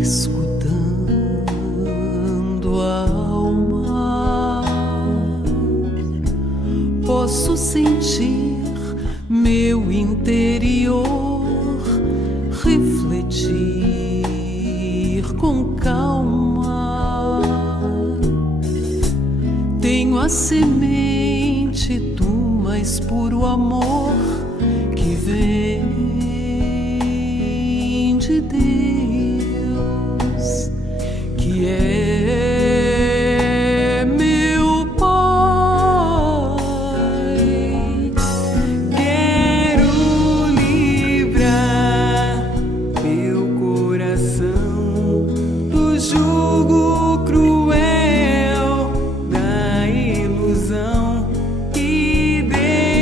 escutando a alma, posso sentir meu interior refletir com calma. Tenho a semente do mais puro amor que vem de Deus, que é meu Pai. Quero livrar meu coração do jugo cruel da ilusão e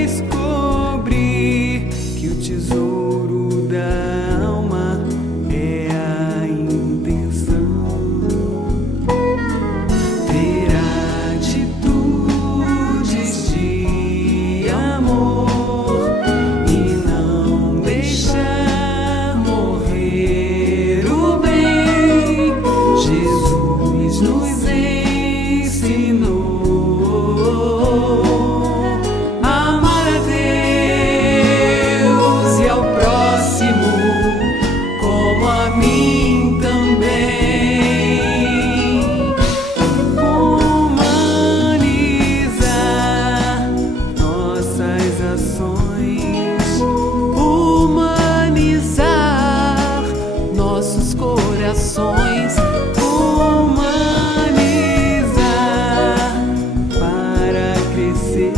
descobrir que o tesouro da alma é a intenção. Ter atitudes de amor e não deixar morrer o bem. Jesus nos ensinou a amar a Deus e ao próximo como a mim também. Humanizar nossas ações, humanizar nossos corações, humanizar para crescer,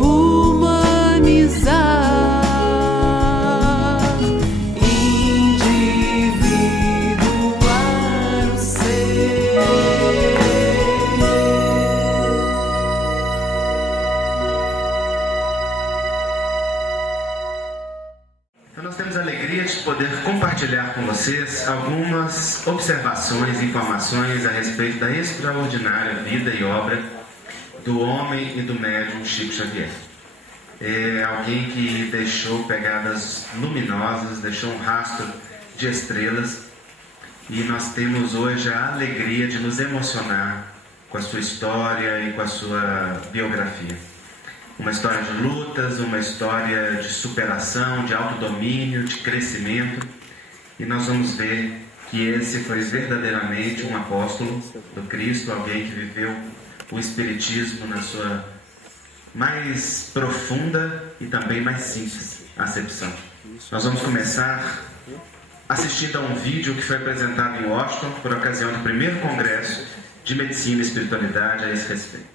humanizar, individuar o ser. Então nós temos a alegria de poder compartilhar com vocês algumas observações e informações a respeito da extraordinária vida e obra do homem e do médium Chico Xavier. É alguém que deixou pegadas luminosas, deixou um rastro de estrelas, e nós temos hoje a alegria de nos emocionar com a sua história e com a sua biografia. Uma história de lutas, uma história de superação, de autodomínio, de crescimento, e nós vamos ver que esse foi verdadeiramente um apóstolo do Cristo, alguém que viveu o Espiritismo na sua mais profunda e também mais simples acepção. Nós vamos começar assistindo a um vídeo que foi apresentado em Washington por ocasião do primeiro congresso de Medicina e Espiritualidade a esse respeito.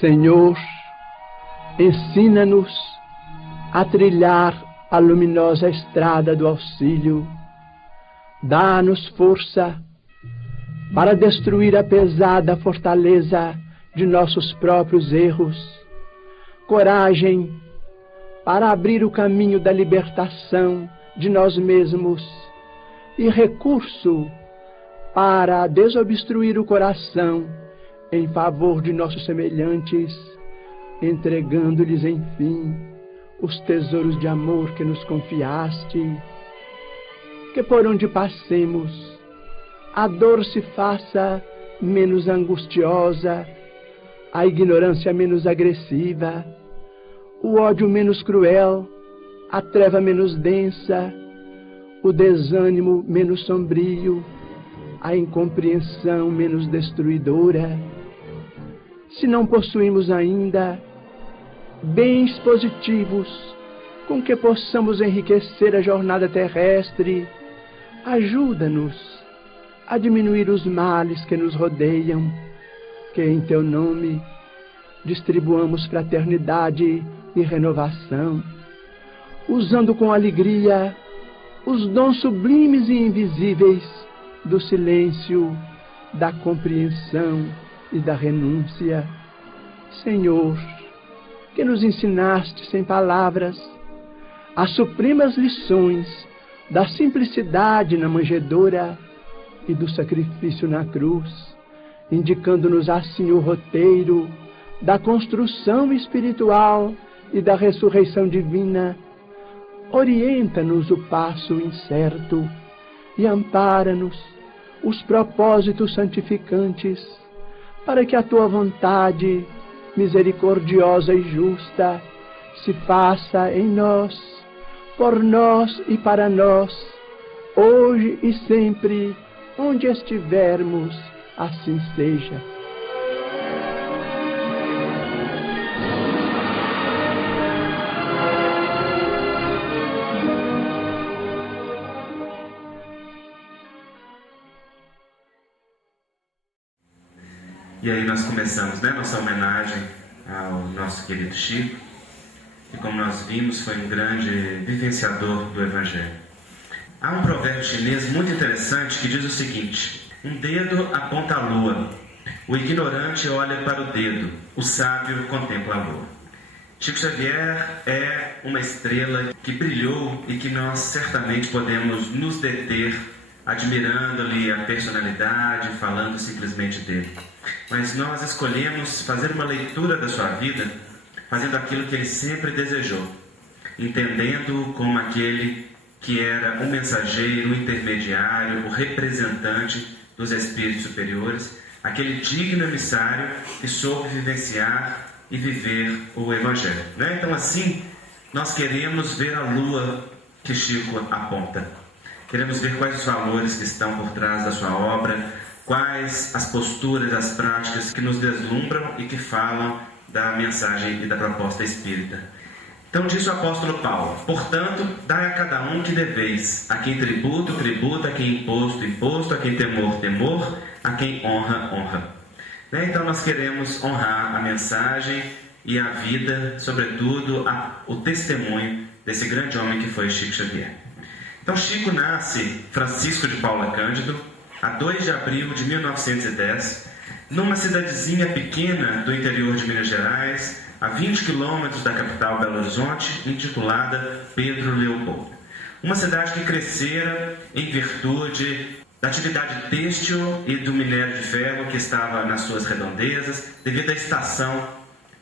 Senhor, ensina-nos a trilhar a luminosa estrada do auxílio. Dá-nos força para destruir a pesada fortaleza de nossos próprios erros, coragem para abrir o caminho da libertação de nós mesmos e recurso para desobstruir o coração em favor de nossos semelhantes, entregando-lhes, enfim, os tesouros de amor que nos confiaste. Que por onde passemos, a dor se faça menos angustiosa, a ignorância menos agressiva, o ódio menos cruel, a treva menos densa, o desânimo menos sombrio, a incompreensão menos destruidora. Se não possuímos ainda bens positivos com que possamos enriquecer a jornada terrestre, ajuda-nos a diminuir os males que nos rodeiam, que em Teu nome distribuamos fraternidade e renovação, usando com alegria os dons sublimes e invisíveis do silêncio, da compreensão e da renúncia. Senhor, que nos ensinaste sem palavras as supremas lições da simplicidade na manjedoura e do sacrifício na cruz, indicando-nos assim o roteiro da construção espiritual e da ressurreição divina. Orienta-nos o passo incerto e ampara-nos os propósitos santificantes, para que a Tua vontade misericordiosa e justa se faça em nós, por nós e para nós, hoje e sempre, onde estivermos, assim seja. E aí nós começamos, nossa homenagem ao nosso querido Chico, que, como nós vimos, foi um grande vivenciador do Evangelho. Há um provérbio chinês muito interessante que diz o seguinte: um dedo aponta a lua, o ignorante olha para o dedo, o sábio contempla a lua. Chico Xavier é uma estrela que brilhou e que nós certamente podemos nos deter admirando-lhe a personalidade, falando simplesmente dele. Mas nós escolhemos fazer uma leitura da sua vida, fazendo aquilo que ele sempre desejou, entendendo-o como aquele que era o mensageiro, o intermediário, o representante dos espíritos superiores, aquele digno emissário que soube vivenciar e viver o Evangelho. Então, assim, nós queremos ver a lua que Chico aponta. Queremos ver quais os valores que estão por trás da sua obra, quais as posturas, as práticas que nos deslumbram e que falam da mensagem e da proposta espírita. Então diz o apóstolo Paulo: portanto, dai a cada um que deveis, a quem tributo, tributo, a quem imposto, imposto, a quem temor, temor, a quem honra, honra. Então nós queremos honrar a mensagem e a vida, sobretudo o testemunho desse grande homem que foi Chico Xavier. Então Chico nasce Francisco de Paula Cândido, a 2 de abril de 1910, numa cidadezinha pequena do interior de Minas Gerais, a 20 quilômetros da capital Belo Horizonte, intitulada Pedro Leopoldo. Uma cidade que crescera em virtude da atividade têxtil e do minério de ferro que estava nas suas redondezas, devido à estação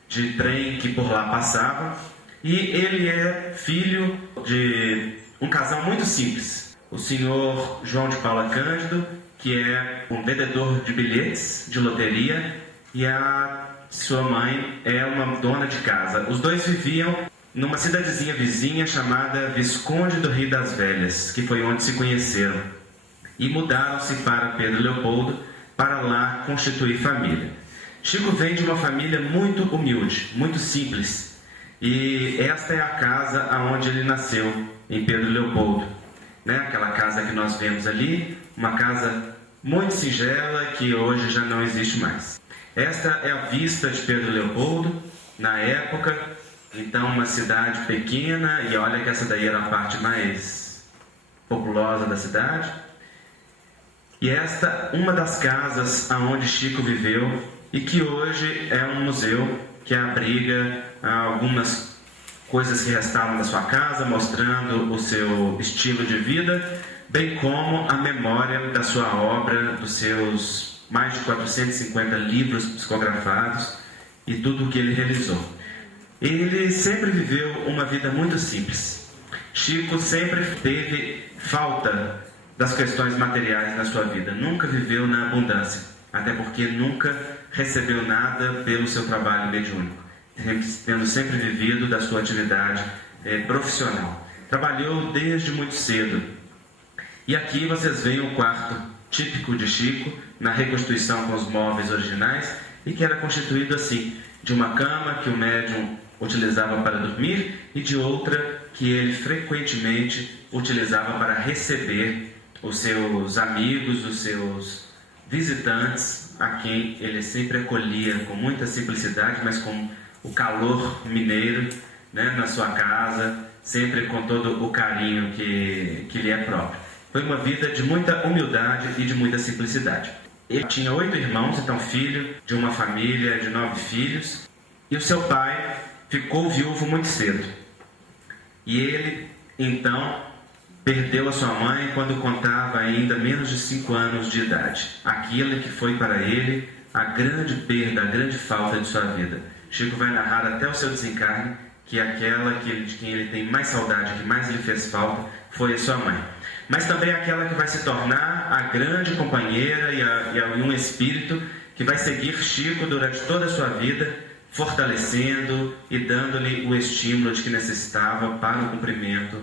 de trem que por lá passava. E ele é filho de um casal muito simples, o senhor João de Paula Cândido, que é um vendedor de bilhetes de loteria, e a sua mãe é uma dona de casa. Os dois viviam numa cidadezinha vizinha chamada Visconde do Rio das Velhas, que foi onde se conheceram, e mudaram-se para Pedro Leopoldo para lá constituir família. Chico vem de uma família muito humilde, muito simples, e esta é a casa onde ele nasceu, em Pedro Leopoldo. Aquela casa que nós vemos ali, uma casa muito singela que hoje já não existe mais. Esta é a vista de Pedro Leopoldo na época, então uma cidade pequena, e olha que essa daí era a parte mais populosa da cidade. E esta, uma das casas onde Chico viveu e que hoje é um museu que abriga algumas coisas que restaram da sua casa, mostrando o seu estilo de vida, bem como a memória da sua obra, dos seus mais de 450 livros psicografados e tudo o que ele realizou. Ele sempre viveu uma vida muito simples. Chico sempre teve falta das questões materiais na sua vida, nunca viveu na abundância, até porque nunca recebeu nada pelo seu trabalho mediúnico, tendo sempre vivido da sua atividade profissional. Trabalhou desde muito cedo. E aqui vocês veem o quarto típico de Chico, na reconstituição com os móveis originais, e que era constituído assim, de uma cama que o médium utilizava para dormir e de outra que ele frequentemente utilizava para receber os seus amigos, os seus visitantes, a quem ele sempre acolhia com muita simplicidade, mas com o calor mineiro, né, na sua casa, sempre com todo o carinho que lhe é próprio. Foi uma vida de muita humildade e de muita simplicidade. Ele tinha 8 irmãos, então filho de uma família de 9 filhos, e o seu pai ficou viúvo muito cedo. E ele, então, perdeu a sua mãe quando contava ainda menos de 5 anos de idade. Aquilo que foi para ele a grande perda, a grande falta de sua vida. Chico vai narrar até o seu desencarne que aquela de quem ele tem mais saudade, que mais lhe fez falta, foi a sua mãe. Mas também aquela que vai se tornar a grande companheira e um espírito que vai seguir Chico durante toda a sua vida, fortalecendo e dando-lhe o estímulo de que necessitava para o cumprimento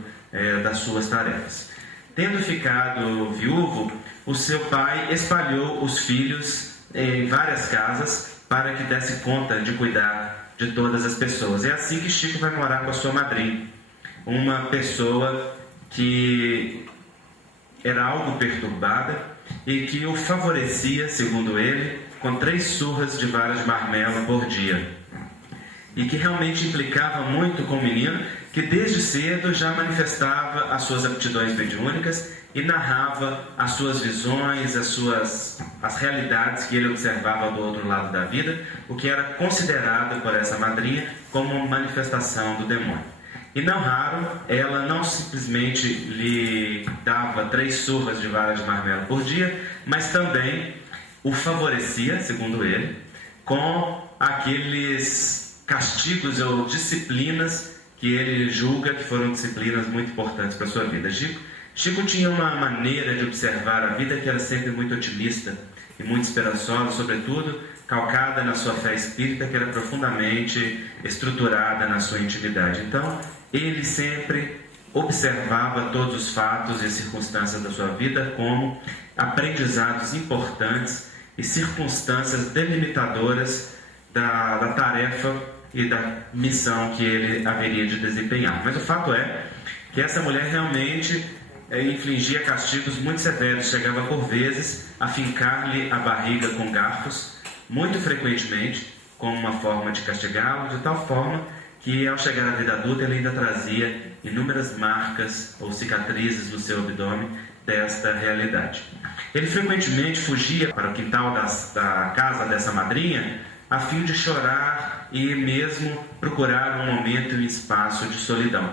das suas tarefas. Tendo ficado viúvo, o seu pai espalhou os filhos em várias casas para que desse conta de cuidar de todas as pessoas. É assim que Chico vai morar com a sua madrinha, uma pessoa que era algo perturbada e que o favorecia, segundo ele, com 3 surras de varas de marmelo por dia. E que realmente implicava muito com o menino, que desde cedo já manifestava as suas aptidões mediúnicas e narrava as suas visões, as realidades que ele observava do outro lado da vida, o que era considerado por essa madrinha como manifestação do demônio. E não raro, ela não simplesmente lhe dava 3 surras de varas de marmelo por dia, mas também o favorecia, segundo ele, com aqueles castigos ou disciplinas que ele julga que foram disciplinas muito importantes para a sua vida. Chico tinha uma maneira de observar a vida que era sempre muito otimista e muito esperançosa, sobretudo calcada na sua fé espírita, que era profundamente estruturada na sua intimidade. Então, ele sempre observava todos os fatos e circunstâncias da sua vida como aprendizados importantes e circunstâncias delimitadoras da tarefa e da missão que ele haveria de desempenhar. Mas o fato é que essa mulher realmente infligia castigos muito severos, chegava por vezes a fincar-lhe a barriga com garfos, muito frequentemente, como uma forma de castigá-lo, de tal forma que ao chegar à vida adulta ele ainda trazia inúmeras marcas ou cicatrizes no seu abdômen desta realidade. Ele frequentemente fugia para o quintal da casa dessa madrinha a fim de chorar e mesmo procurar um momento e um espaço de solidão.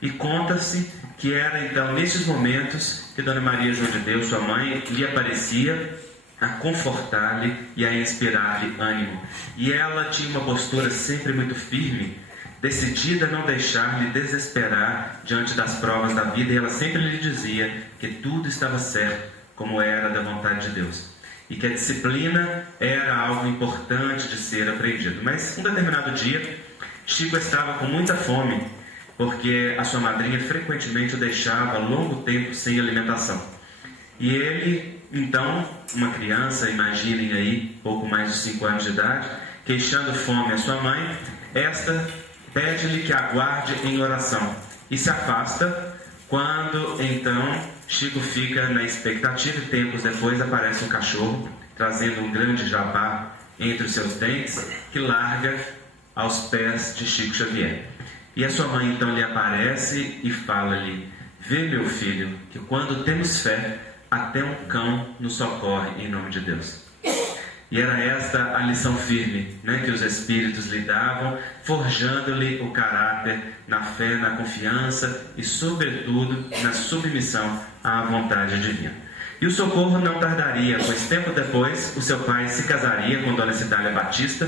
E conta-se que era então nesses momentos que Dona Maria João de Deus, sua mãe, lhe aparecia a confortar-lhe e a inspirar-lhe ânimo. E ela tinha uma postura sempre muito firme, decidida a não deixar-lhe desesperar diante das provas da vida, e ela sempre lhe dizia que tudo estava certo, como era da vontade de Deus, e que a disciplina era algo importante de ser aprendido. Mas um determinado dia, Chico estava com muita fome, porque a sua madrinha frequentemente o deixava longo tempo sem alimentação. E ele, então, uma criança, imaginem aí, pouco mais de 5 anos de idade, queixando fome à sua mãe, esta pede-lhe que aguarde em oração e se afasta, quando então Chico fica na expectativa e tempos depois aparece um cachorro trazendo um grande jabá entre os seus dentes que larga aos pés de Chico Xavier. E a sua mãe então lhe aparece e fala-lhe: vê, meu filho, que quando temos fé até um cão nos socorre em nome de Deus. E era esta a lição firme, né, que os Espíritos lhe davam, forjando-lhe o caráter na fé, na confiança e, sobretudo, na submissão à vontade divina. E o socorro não tardaria, pois tempo depois o seu pai se casaria com Dona Cidália Batista,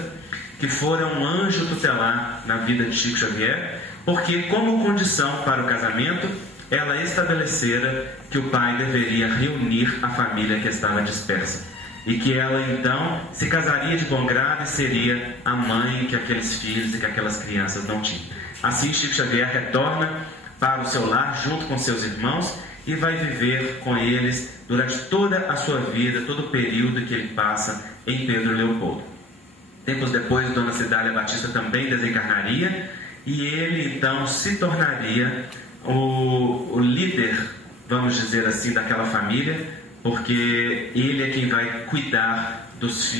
que fora um anjo tutelar na vida de Chico Xavier, porque, como condição para o casamento, ela estabelecera que o pai deveria reunir a família que estava dispersa, e que ela então se casaria de bom grado e seria a mãe que aqueles filhos e que aquelas crianças não tinham. Assim, Chico Xavier retorna para o seu lar junto com seus irmãos e vai viver com eles durante toda a sua vida, todo o período que ele passa em Pedro Leopoldo. Tempos depois, Dona Cidália Batista também desencarnaria e ele então se tornaria o líder, vamos dizer assim, daquela família, porque ele é quem vai cuidar dos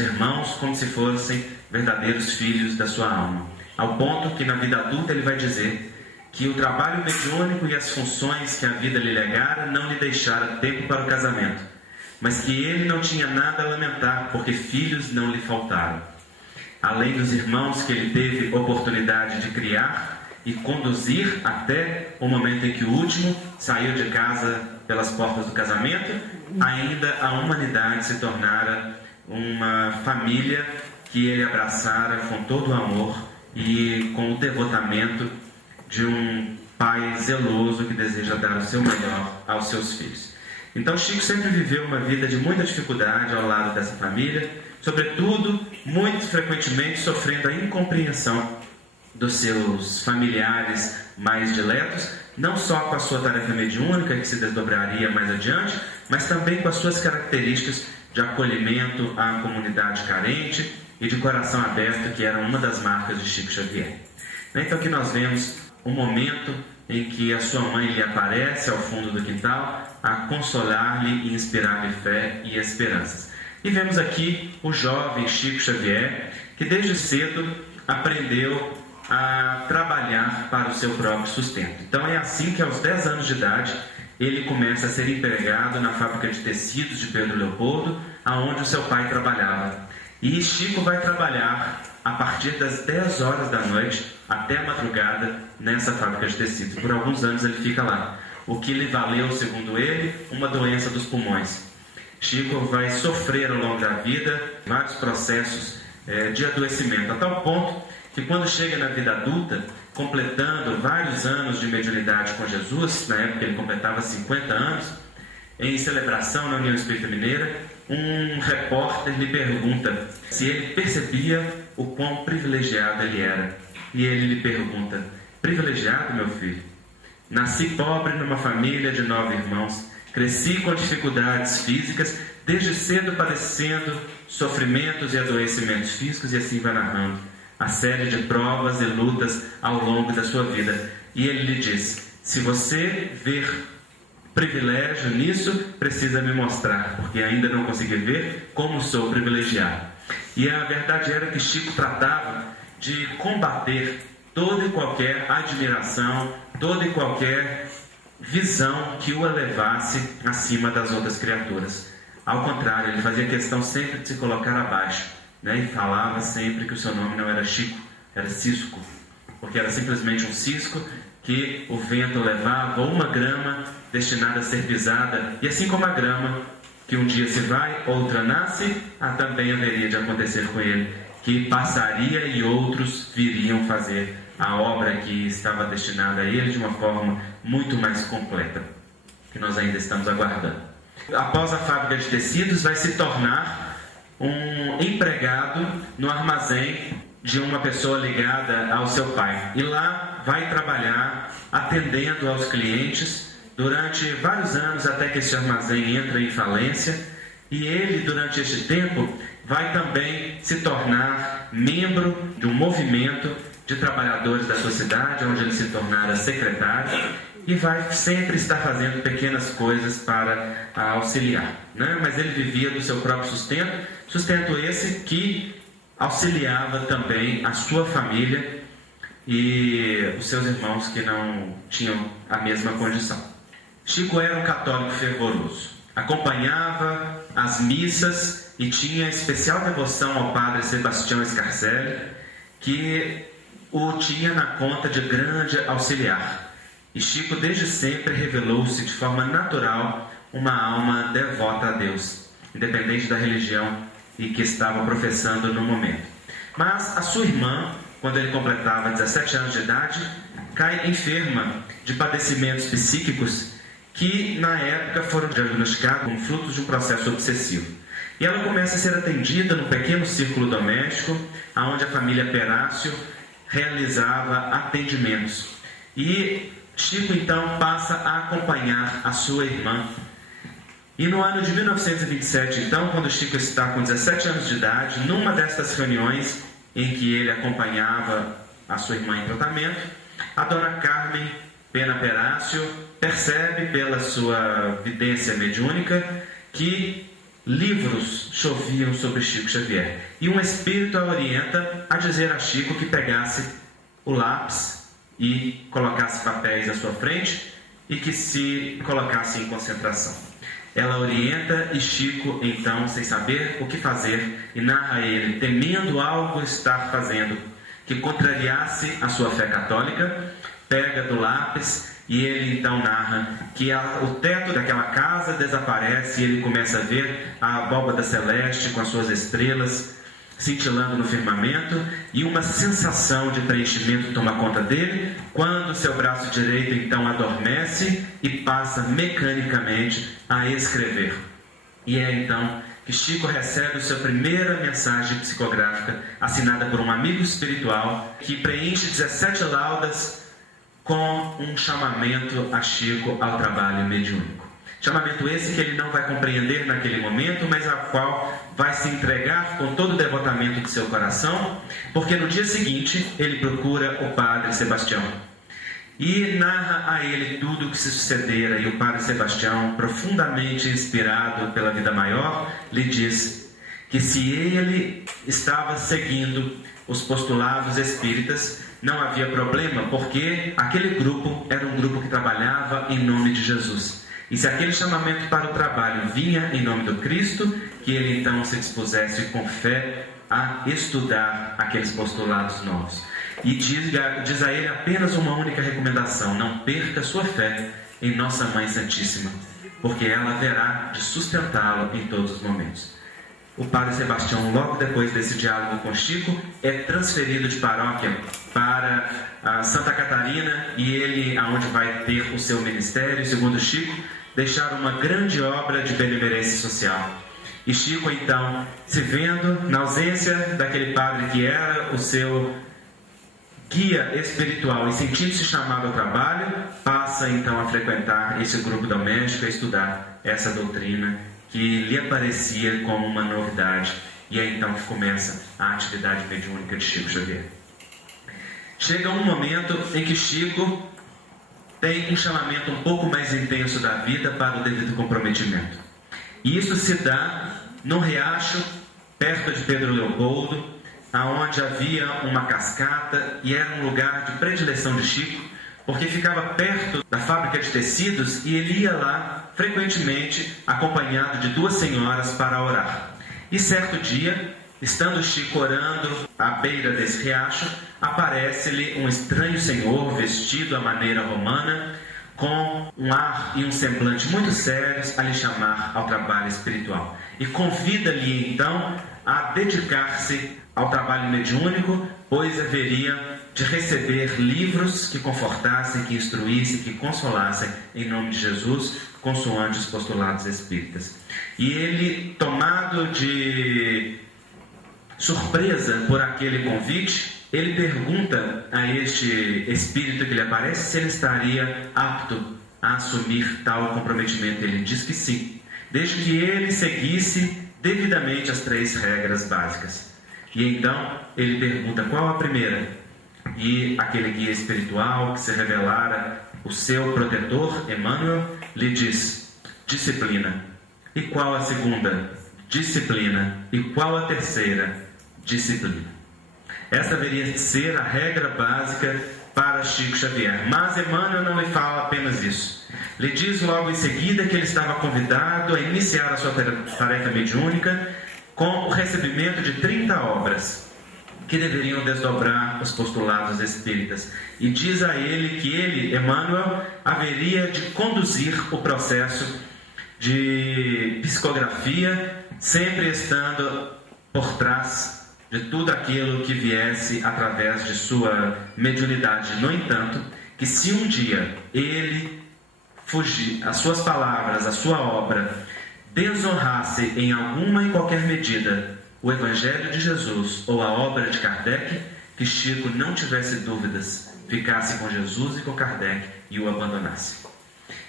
irmãos como se fossem verdadeiros filhos da sua alma. Ao ponto que na vida adulta ele vai dizer que o trabalho mediúnico e as funções que a vida lhe legara não lhe deixaram tempo para o casamento, mas que ele não tinha nada a lamentar, porque filhos não lhe faltaram. Além dos irmãos que ele teve oportunidade de criar e conduzir até o momento em que o último saiu de casa pelas portas do casamento, ainda a humanidade se tornara uma família que ele abraçara com todo o amor e com o devotamento de um pai zeloso que deseja dar o seu melhor aos seus filhos. Então Chico sempre viveu uma vida de muita dificuldade ao lado dessa família, sobretudo, muito frequentemente sofrendo a incompreensão dos seus familiares mais diletos, não só com a sua tarefa mediúnica, que se desdobraria mais adiante, mas também com as suas características de acolhimento à comunidade carente e de coração aberto, que eram uma das marcas de Chico Xavier. Então aqui nós vemos um momento em que a sua mãe lhe aparece ao fundo do quintal a consolar-lhe e inspirar-lhe fé e esperanças. E vemos aqui o jovem Chico Xavier, que desde cedo aprendeu a trabalhar para o seu próprio sustento. Então é assim que aos 10 anos de idade ele começa a ser empregado na fábrica de tecidos de Pedro Leopoldo, aonde o seu pai trabalhava. E Chico vai trabalhar a partir das 10 horas da noite até a madrugada nessa fábrica de tecidos. Por alguns anos ele fica lá, o que lhe valeu, segundo ele, uma doença dos pulmões. Chico vai sofrer ao longo da vida vários processos de adoecimento, a tal ponto que quando chega na vida adulta, completando vários anos de mediunidade com Jesus, na época ele completava 50 anos, em celebração na União Espírita Mineira, um repórter lhe pergunta se ele percebia o quão privilegiado ele era. E ele lhe pergunta: privilegiado, meu filho? Nasci pobre numa família de 9 irmãos, cresci com dificuldades físicas, desde cedo padecendo sofrimentos e adoecimentos físicos, e assim vai narrando a série de provas e lutas ao longo da sua vida. E ele lhe diz: se você ver privilégio nisso, precisa me mostrar, porque ainda não consegui ver como sou privilegiado. E a verdade era que Chico tratava de combater toda e qualquer admiração, toda e qualquer visão que o elevasse acima das outras criaturas. Ao contrário, ele fazia questão sempre de se colocar abaixo, né? E falava sempre que o seu nome não era Chico, era Cisco, porque era simplesmente um cisco que o vento levava, ou uma grama destinada a ser pisada, e assim como a grama que um dia se vai, outra nasce, também haveria de acontecer com ele, que passaria e outros viriam fazer a obra que estava destinada a ele de uma forma muito mais completa, que nós ainda estamos aguardando. Após a fábrica de tecidos, vai se tornar um empregado no armazém de uma pessoa ligada ao seu pai. E lá vai trabalhar atendendo aos clientes durante vários anos, até que esse armazém entra em falência. E ele, durante este tempo, vai também se tornar membro de um movimento de trabalhadores da sociedade, onde ele se tornara secretário, e vai sempre estar fazendo pequenas coisas para auxiliar, né? Mas ele vivia do seu próprio sustento esse que auxiliava também a sua família e os seus irmãos que não tinham a mesma condição. Chico era um católico fervoroso, acompanhava as missas e tinha especial devoção ao padre Sebastião Scarcelli, que o tinha na conta de grande auxiliar. E Chico desde sempre revelou-se de forma natural uma alma devota a Deus, independente da religião e que estava professando no momento. Mas a sua irmã, quando ele completava 17 anos de idade, cai enferma de padecimentos psíquicos que na época foram diagnosticados como frutos de um processo obsessivo. E ela começa a ser atendida no pequeno círculo doméstico, onde a família Perácio realizava atendimentos. E Chico então passa a acompanhar a sua irmã. E no ano de 1927, então, quando Chico está com 17 anos de idade, numa destas reuniões em que ele acompanhava a sua irmã em tratamento, a dona Carmen Pena Perácio percebe pela sua vidência mediúnica que livros choviam sobre Chico Xavier. E um espírito a orienta a dizer a Chico que pegasse o lápis e colocasse papéis à sua frente e que se colocasse em concentração. Ela orienta e Chico, então, sem saber o que fazer, e narra a ele, temendo algo estar fazendo que contrariasse a sua fé católica, pega do lápis e ele então narra que o teto daquela casa desaparece e ele começa a ver a abóbada celeste com as suas estrelas cintilando no firmamento, e uma sensação de preenchimento toma conta dele, quando seu braço direito então adormece e passa mecanicamente a escrever. E é então que Chico recebe sua primeira mensagem psicográfica, assinada por um amigo espiritual, que preenche 17 laudas com um chamamento a Chico ao trabalho mediúnico. Chamamento esse que ele não vai compreender naquele momento, mas ao qual vai se entregar com todo o devotamento de seu coração, porque no dia seguinte ele procura o padre Sebastião e narra a ele tudo o que se sucedera, e o padre Sebastião, profundamente inspirado pela vida maior, lhe diz que se ele estava seguindo os postulados espíritas, não havia problema, porque aquele grupo era um grupo que trabalhava em nome de Jesus. E se aquele chamamento para o trabalho vinha em nome do Cristo, que ele então se dispusesse com fé a estudar aqueles postulados novos. E diz a ele apenas uma única recomendação: não perca sua fé em Nossa Mãe Santíssima, porque ela haverá de sustentá-lo em todos os momentos. O padre Sebastião, logo depois desse diálogo com Chico, é transferido de paróquia para Santa Catarina, e ele, aonde vai ter o seu ministério, segundo Chico, deixar uma grande obra de benemerência social. E Chico, então, se vendo na ausência daquele padre que era o seu guia espiritual e sentindo-se chamado ao trabalho, passa então a frequentar esse grupo doméstico, a estudar essa doutrina que lhe aparecia como uma novidade. E é então que começa a atividade mediúnica de Chico Xavier. Chega um momento em que Chico tem um chamamento um pouco mais intenso da vida para o devido comprometimento. E isso se dá num riacho perto de Pedro Leopoldo, aonde havia uma cascata, e era um lugar de predileção de Chico, porque ficava perto da fábrica de tecidos, e ele ia lá frequentemente acompanhado de duas senhoras para orar. E certo dia, estando Chico orando à beira desse riacho, aparece-lhe um estranho senhor vestido à maneira romana, com um ar e um semblante muito sérios, a lhe chamar ao trabalho espiritual. E convida-lhe então a dedicar-se ao trabalho mediúnico, pois haveria de receber livros que confortassem, que instruíssem, que consolassem em nome de Jesus, consoante os postulados espíritas. E ele, tomado de surpresa por aquele convite, ele pergunta a este espírito que lhe aparece se ele estaria apto a assumir tal comprometimento. Ele diz que sim, desde que ele seguisse devidamente as 3 regras básicas. E então ele pergunta qual a primeira, e aquele guia espiritual que se revelara o seu protetor, Emmanuel, lhe diz: disciplina. E qual a segunda? Disciplina. E qual a terceira? Disciplina. Essa deveria ser a regra básica para Chico Xavier. Mas Emmanuel não lhe fala apenas isso. Lhe diz logo em seguida que ele estava convidado a iniciar a sua tarefa mediúnica com o recebimento de 30 obras que deveriam desdobrar os postulados espíritas. E diz a ele que ele, Emmanuel, haveria de conduzir o processo de psicografia, sempre estando por trás de tudo aquilo que viesse através de sua mediunidade. No entanto, que se um dia ele fugir, as suas palavras, a sua obra, desonrasse em alguma e qualquer medida o Evangelho de Jesus ou a obra de Kardec, que Chico não tivesse dúvidas, ficasse com Jesus e com Kardec e o abandonasse.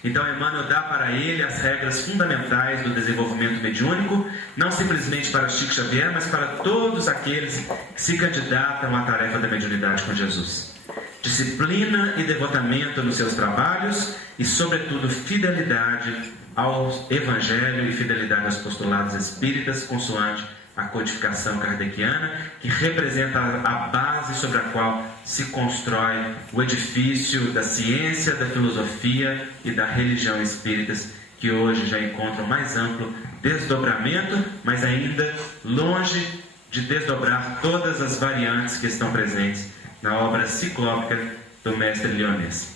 Então Emmanuel dá para ele as regras fundamentais do desenvolvimento mediúnico, não simplesmente para Chico Xavier, mas para todos aqueles que se candidatam à tarefa da mediunidade com Jesus. Disciplina e devotamento nos seus trabalhos e, sobretudo, fidelidade ao Evangelho e fidelidade aos postulados espíritas, consoante a codificação kardeciana, que representa a base sobre a qual se constrói o edifício da ciência, da filosofia e da religião espíritas, que hoje já encontram mais amplo desdobramento, mas ainda longe de desdobrar todas as variantes que estão presentes na obra ciclópica do mestre Lyonès.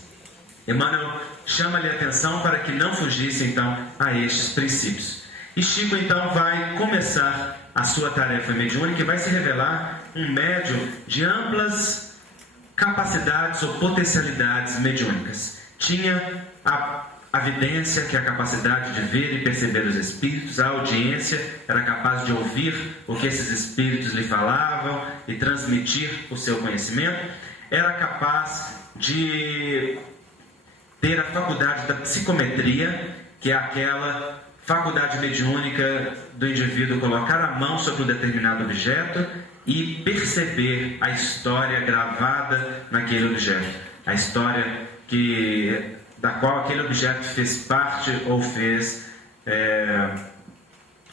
Emmanuel chama-lhe a atenção para que não fugisse então a estes princípios. E Chico então vai começar a sua tarefa mediúnica e vai se revelar um médium de amplas capacidades ou potencialidades mediúnicas. Tinha a vidência, que é a capacidade de ver e perceber os espíritos, a audiência, era capaz de ouvir o que esses espíritos lhe falavam e transmitir o seu conhecimento, era capaz de ter a faculdade da psicometria, que é aquela faculdade mediúnica do indivíduo colocar a mão sobre um determinado objeto e perceber a história gravada naquele objeto, a história da qual aquele objeto fez parte ou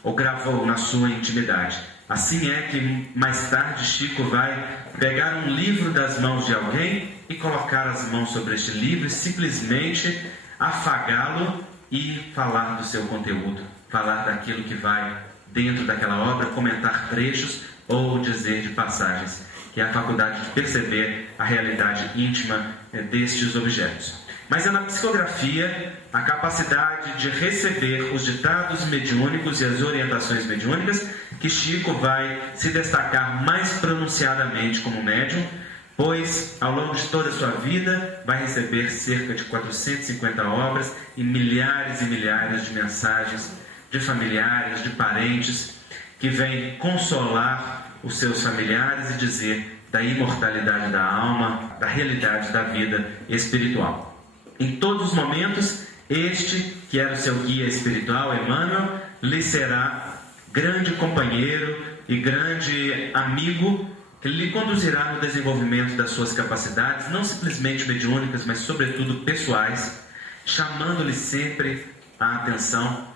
ou gravou na sua intimidade. Assim é que mais tarde Chico vai pegar um livro das mãos de alguém e colocar as mãos sobre este livro e simplesmente afagá-lo e falar do seu conteúdo, falar daquilo que vai dentro daquela obra, comentar trechos ou dizer de passagens, que é a faculdade de perceber a realidade íntima destes objetos. Mas é na psicografia a capacidade de receber os ditados mediúnicos e as orientações mediúnicas que Chico vai se destacar mais pronunciadamente como médium, pois ao longo de toda a sua vida vai receber cerca de 450 obras e milhares de mensagens de familiares, de parentes, que vêm consolar os seus familiares e dizer da imortalidade da alma, da realidade da vida espiritual. Em todos os momentos, este, que era o seu guia espiritual, Emmanuel, lhe será grande companheiro e grande amigo, que lhe conduzirá no desenvolvimento das suas capacidades, não simplesmente mediúnicas, mas sobretudo pessoais, chamando-lhe sempre a atenção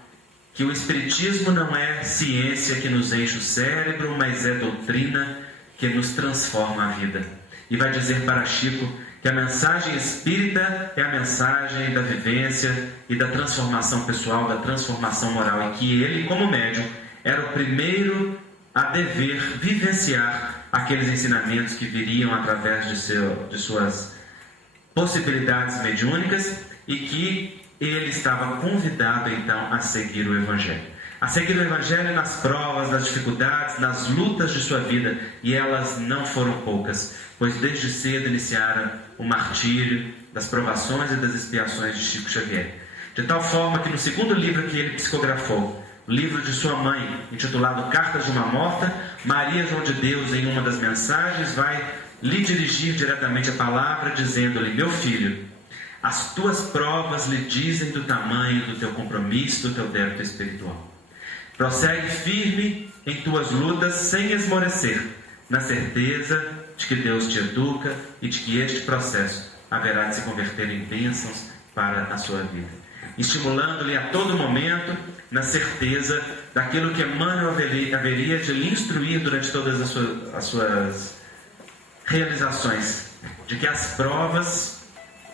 que o Espiritismo não é ciência que nos enche o cérebro, mas é doutrina que nos transforma a vida. E vai dizer para Chico que a mensagem espírita é a mensagem da vivência e da transformação pessoal, da transformação moral, e que ele, como médium, era o primeiro a dever vivenciar aqueles ensinamentos que viriam através de suas possibilidades mediúnicas, e que ele estava convidado então a seguir o Evangelho. A seguir o Evangelho nas provas, nas dificuldades, nas lutas de sua vida, e elas não foram poucas, pois desde cedo iniciaram o martírio das provações e das expiações de Chico Xavier. De tal forma que no segundo livro que ele psicografou, o livro de sua mãe, intitulado Cartas de uma Morta, Maria João de Deus, em uma das mensagens, vai lhe dirigir diretamente a palavra, dizendo-lhe: meu filho, as tuas provas lhe dizem do tamanho do teu compromisso, do teu débito espiritual. Prossegue firme em tuas lutas sem esmorecer, na certeza de que Deus te educa e de que este processo haverá de se converter em bênçãos para a sua vida. Estimulando-lhe a todo momento na certeza daquilo que Emmanuel haveria de lhe instruir durante todas as suas realizações, de que as provas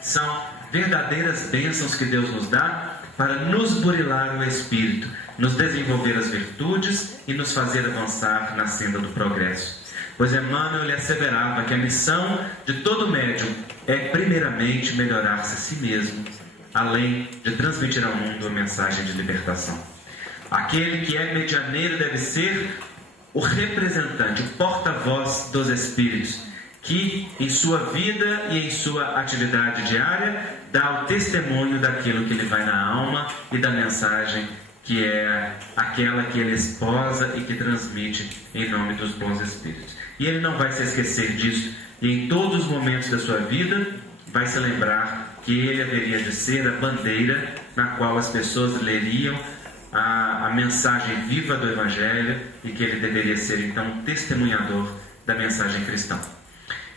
são verdadeiras bênçãos que Deus nos dá para nos burilar o espírito, nos desenvolver as virtudes e nos fazer avançar na senda do progresso. Pois Emmanuel lhe asseverava que a missão de todo médium é primeiramente melhorar-se a si mesmo, além de transmitir ao mundo a mensagem de libertação. Aquele que é medianeiro deve ser o representante, o porta-voz dos espíritos, que em sua vida e em sua atividade diária dá o testemunho daquilo que lhe vai na alma e da mensagem que é aquela que ele esposa e que transmite em nome dos bons espíritos. E ele não vai se esquecer disso, e em todos os momentos da sua vida vai se lembrar que ele haveria de ser a bandeira na qual as pessoas leriam a mensagem viva do Evangelho e que ele deveria ser então testemunhador da mensagem cristã.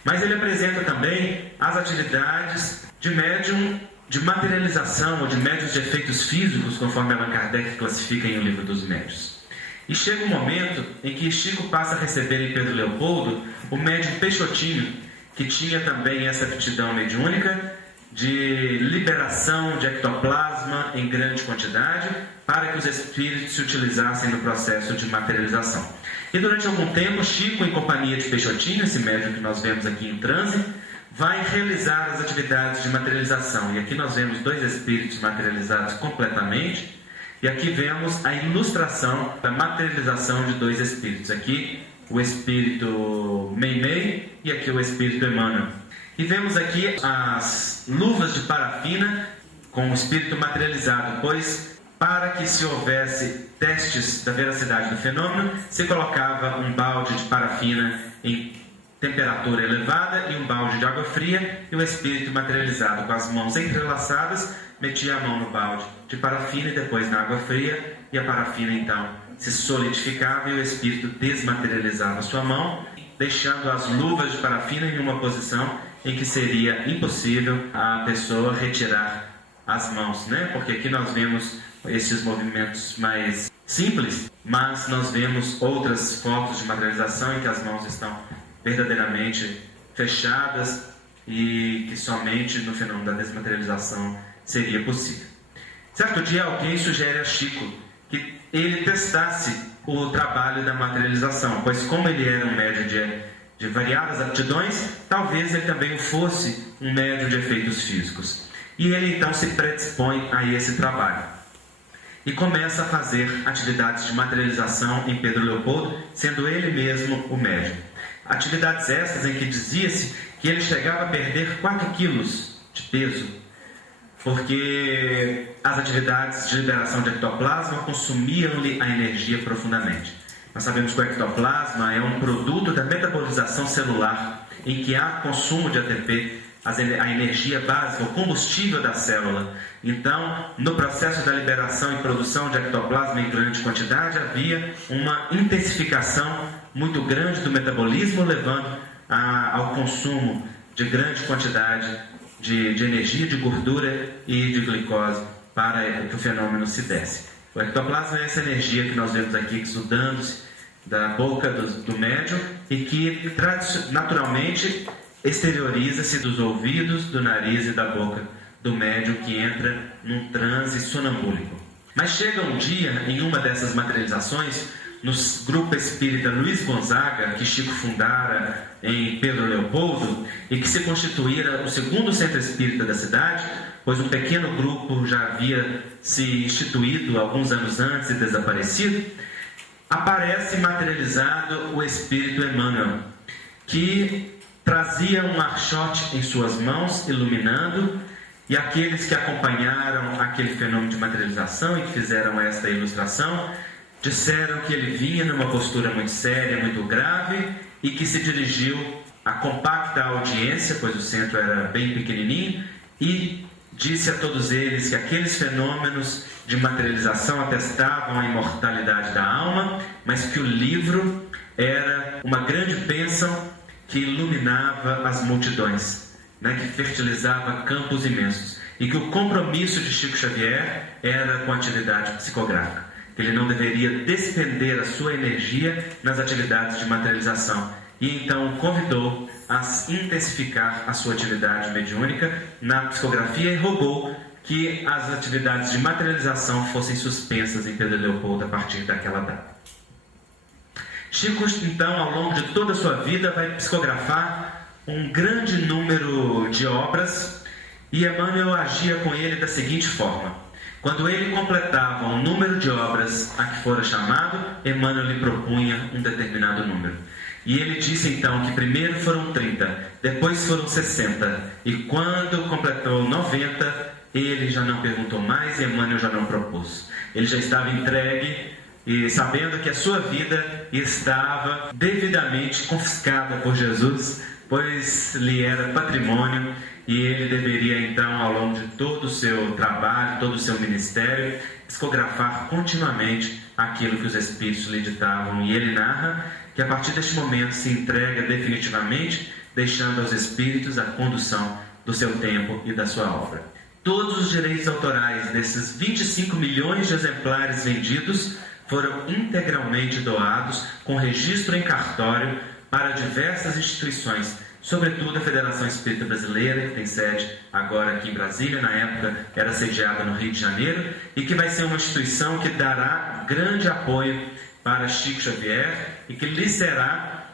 Mas ele apresenta também as atividades de médium de materialização ou de médios de efeitos físicos, conforme Allan Kardec classifica em O Livro dos Médios. E chega um momento em que Chico passa a receber em Pedro Leopoldo o médium Peixotinho, que tinha também essa aptidão mediúnica de liberação de ectoplasma em grande quantidade para que os espíritos se utilizassem no processo de materialização. E durante algum tempo, Chico, em companhia de Peixotinho, esse médium que nós vemos aqui em transe, vai realizar as atividades de materialização. E aqui nós vemos dois espíritos materializados completamente. E aqui vemos a ilustração da materialização de dois espíritos. Aqui o espírito Meimei e aqui o espírito Emmanuel. E vemos aqui as luvas de parafina com o espírito materializado, pois para que se houvesse testes da veracidade do fenômeno, se colocava um balde de parafina em temperatura elevada e um balde de água fria, e o espírito materializado com as mãos entrelaçadas metia a mão no balde de parafina e depois na água fria, e a parafina então se solidificava e o espírito desmaterializava a sua mão, deixando as luvas de parafina em uma posição em que seria impossível a pessoa retirar as mãos, né? Porque aqui nós vemos esses movimentos mais simples, mas nós vemos outras fotos de materialização em que as mãos estão verdadeiramente fechadas e que somente no fenômeno da desmaterialização seria possível. Certo dia alguém sugere a Chico que ele testasse o trabalho da materialização, pois como ele era um médium de variadas aptidões, talvez ele também fosse um médium de efeitos físicos. E ele então se predispõe a esse trabalho e começa a fazer atividades de materialização em Pedro Leopoldo, sendo ele mesmo o médium. Atividades essas em que dizia-se que ele chegava a perder 4 quilos de peso, porque as atividades de liberação de ectoplasma consumiam-lhe a energia profundamente. Nós sabemos que o ectoplasma é um produto da metabolização celular, em que há consumo de ATP, a energia básica, o combustível da célula. Então, no processo da liberação e produção de ectoplasma em grande quantidade, havia uma intensificação muito grande do metabolismo, levando ao consumo de grande quantidade de energia, de gordura e de glicose para que o fenômeno se desse. O ectoplasma é essa energia que nós vemos aqui exudando-se da boca do médium e que naturalmente exterioriza-se dos ouvidos, do nariz e da boca do médium, que entra num transe sonambúlico. Mas chega um dia, em uma dessas materializações, no grupo espírita Luiz Gonzaga, que Chico fundara em Pedro Leopoldo e que se constituíra o segundo centro espírita da cidade, pois um pequeno grupo já havia se instituído alguns anos antes e desaparecido, aparece materializado o espírito Emmanuel, que trazia um archote em suas mãos, iluminando, e aqueles que acompanharam aquele fenômeno de materialização e que fizeram esta ilustração, disseram que ele vinha numa postura muito séria, muito grave, e que se dirigiu à compacta audiência, pois o centro era bem pequenininho, e disse a todos eles que aqueles fenômenos de materialização atestavam a imortalidade da alma, mas que o livro era uma grande bênção que iluminava as multidões, né, que fertilizava campos imensos, e que o compromisso de Chico Xavier era com a atividade psicográfica, que ele não deveria despender a sua energia nas atividades de materialização, e então o convidou a intensificar a sua atividade mediúnica na psicografia e rogou que as atividades de materialização fossem suspensas em Pedro Leopoldo a partir daquela data. Chico, então, ao longo de toda a sua vida, vai psicografar um grande número de obras, e Emmanuel agia com ele da seguinte forma: quando ele completava um número de obras a que fora chamado, Emmanuel lhe propunha um determinado número. E ele disse então que primeiro foram 30, depois foram 60, e quando completou 90, ele já não perguntou mais e Emmanuel já não propôs. Ele já estava entregue e sabendo que a sua vida estava devidamente confiscada por Jesus, pois lhe era patrimônio, e ele deveria então, ao longo de todo o seu trabalho, todo o seu ministério, psicografar continuamente aquilo que os Espíritos lhe ditavam. E ele narra que a partir deste momento se entrega definitivamente, deixando aos Espíritos a condução do seu tempo e da sua obra. Todos os direitos autorais desses 25 milhões de exemplares vendidos foram integralmente doados com registro em cartório para diversas instituições, sobretudo a Federação Espírita Brasileira, que tem sede agora aqui em Brasília, na época era sediada no Rio de Janeiro, e que vai ser uma instituição que dará grande apoio para Chico Xavier e que lhe será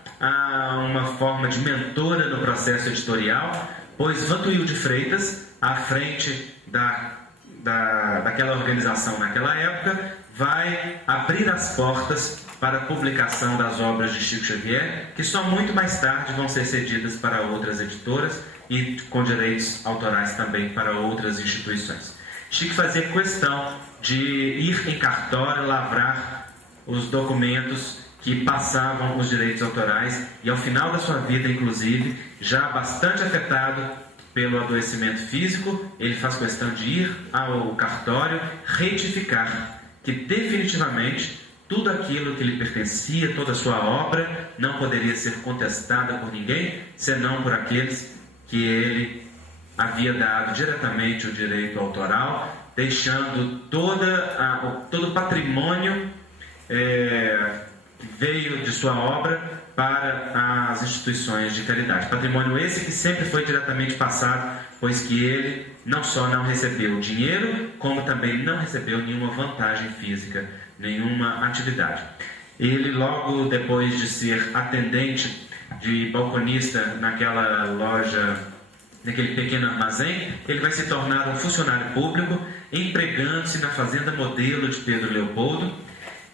uma forma de mentora no processo editorial, pois Vantuil de Freitas, à frente daquela organização naquela época, vai abrir as portas para a publicação das obras de Chico Xavier, que só muito mais tarde vão ser cedidas para outras editoras e com direitos autorais também para outras instituições. Chico fazia questão de ir em cartório, lavrar os documentos que passavam os direitos autorais, e ao final da sua vida, inclusive, já bastante afetado pelo adoecimento físico, ele faz questão de ir ao cartório retificar que definitivamente tudo aquilo que lhe pertencia, toda a sua obra, não poderia ser contestada por ninguém, senão por aqueles que ele havia dado diretamente o direito autoral, deixando todo o patrimônio que veio de sua obra para as instituições de caridade. Patrimônio esse que sempre foi diretamente passado, pois que ele não só não recebeu dinheiro, como também não recebeu nenhuma vantagem física, nenhuma atividade. Ele, logo depois de ser atendente de balconista naquela loja, naquele pequeno armazém, ele vai se tornar um funcionário público, empregando-se na Fazenda Modelo de Pedro Leopoldo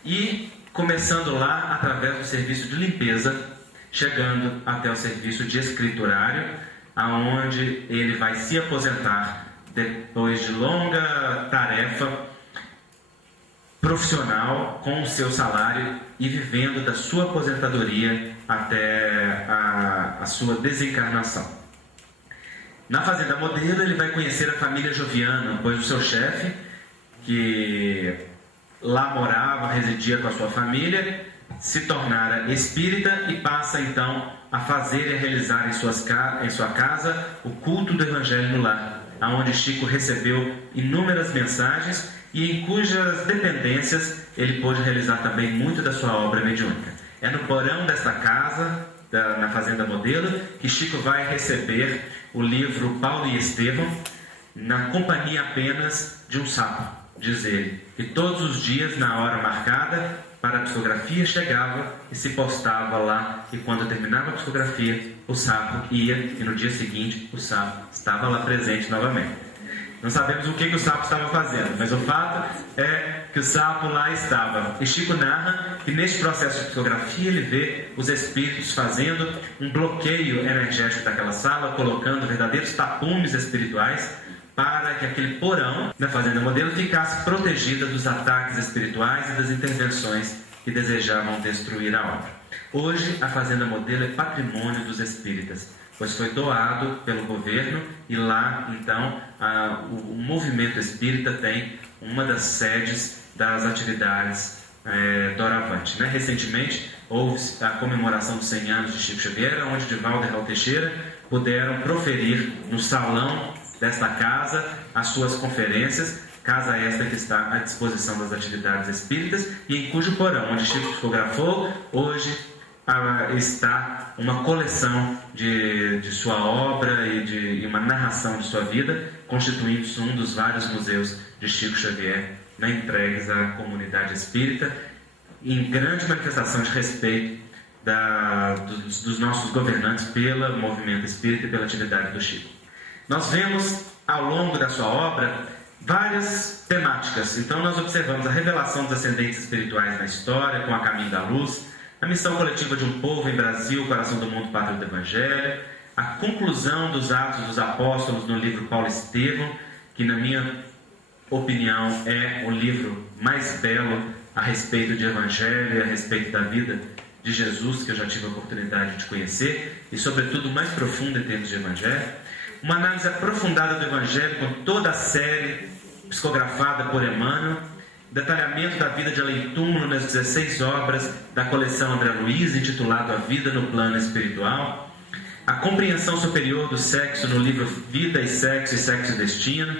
e começando lá através do serviço de limpeza, chegando até o serviço de escriturário, aonde ele vai se aposentar depois de longa tarefa profissional com o seu salário e vivendo da sua aposentadoria até a sua desencarnação. Na Fazenda Modelo ele vai conhecer a família Joviano, pois o seu chefe, que lá morava, residia com a sua família, se tornara espírita e passa então a fazer e a realizar em sua casa o culto do Evangelho no lar, aonde Chico recebeu inúmeras mensagens e em cujas dependências ele pôde realizar também muito da sua obra mediúnica. É no porão desta casa, na Fazenda Modelo, que Chico vai receber o livro Paulo e Estevão, na companhia apenas de um sapo, diz ele. E todos os dias, na hora marcada para a psicografia, chegava e se postava lá, e quando terminava a psicografia, o sapo ia, e no dia seguinte o sapo estava lá presente novamente. Não sabemos o que o sapo estava fazendo, mas o fato é que o sapo lá estava. E Chico narra que neste processo de psicografia ele vê os espíritos fazendo um bloqueio energético daquela sala, colocando verdadeiros tapumes espirituais para que aquele porão da Fazenda Modelo ficasse protegida dos ataques espirituais e das intervenções que desejavam destruir a obra. Hoje a Fazenda Modelo é patrimônio dos espíritas, pois foi doado pelo governo e lá então o movimento espírita tem uma das sedes das atividades doravante. Recentemente houve a comemoração dos 100 anos de Chico Xavier, onde Divaldo e Raul Teixeira puderam proferir no salão desta casa as suas conferências, casa esta que está à disposição das atividades espíritas e em cujo porão, onde Chico psicografou, hoje está uma coleção de sua obra e uma narração de sua vida, constituindo-se um dos vários museus de Chico Xavier, entregues à comunidade espírita, em grande manifestação de respeito dos nossos governantes pelo movimento espírita e pela atividade do Chico. Nós vemos ao longo da sua obra várias temáticas. Então nós observamos a revelação dos ascendentes espirituais na história, com A Caminho da Luz, a missão coletiva de um povo em Brasil, Coração do Mundo, Pátria do Evangelho, a conclusão dos Atos dos Apóstolos no livro Paulo Estevão, que na minha opinião é o livro mais belo a respeito de Evangelho e a respeito da vida de Jesus, que eu já tive a oportunidade de conhecer, e sobretudo mais profundo em termos de Evangelho. Uma análise aprofundada do Evangelho com toda a série psicografada por Emmanuel, detalhamento da vida de além-túmulo nas 16 obras da coleção André Luiz, intitulado A Vida no Plano Espiritual, a compreensão superior do sexo no livro Vida e Sexo e Destino,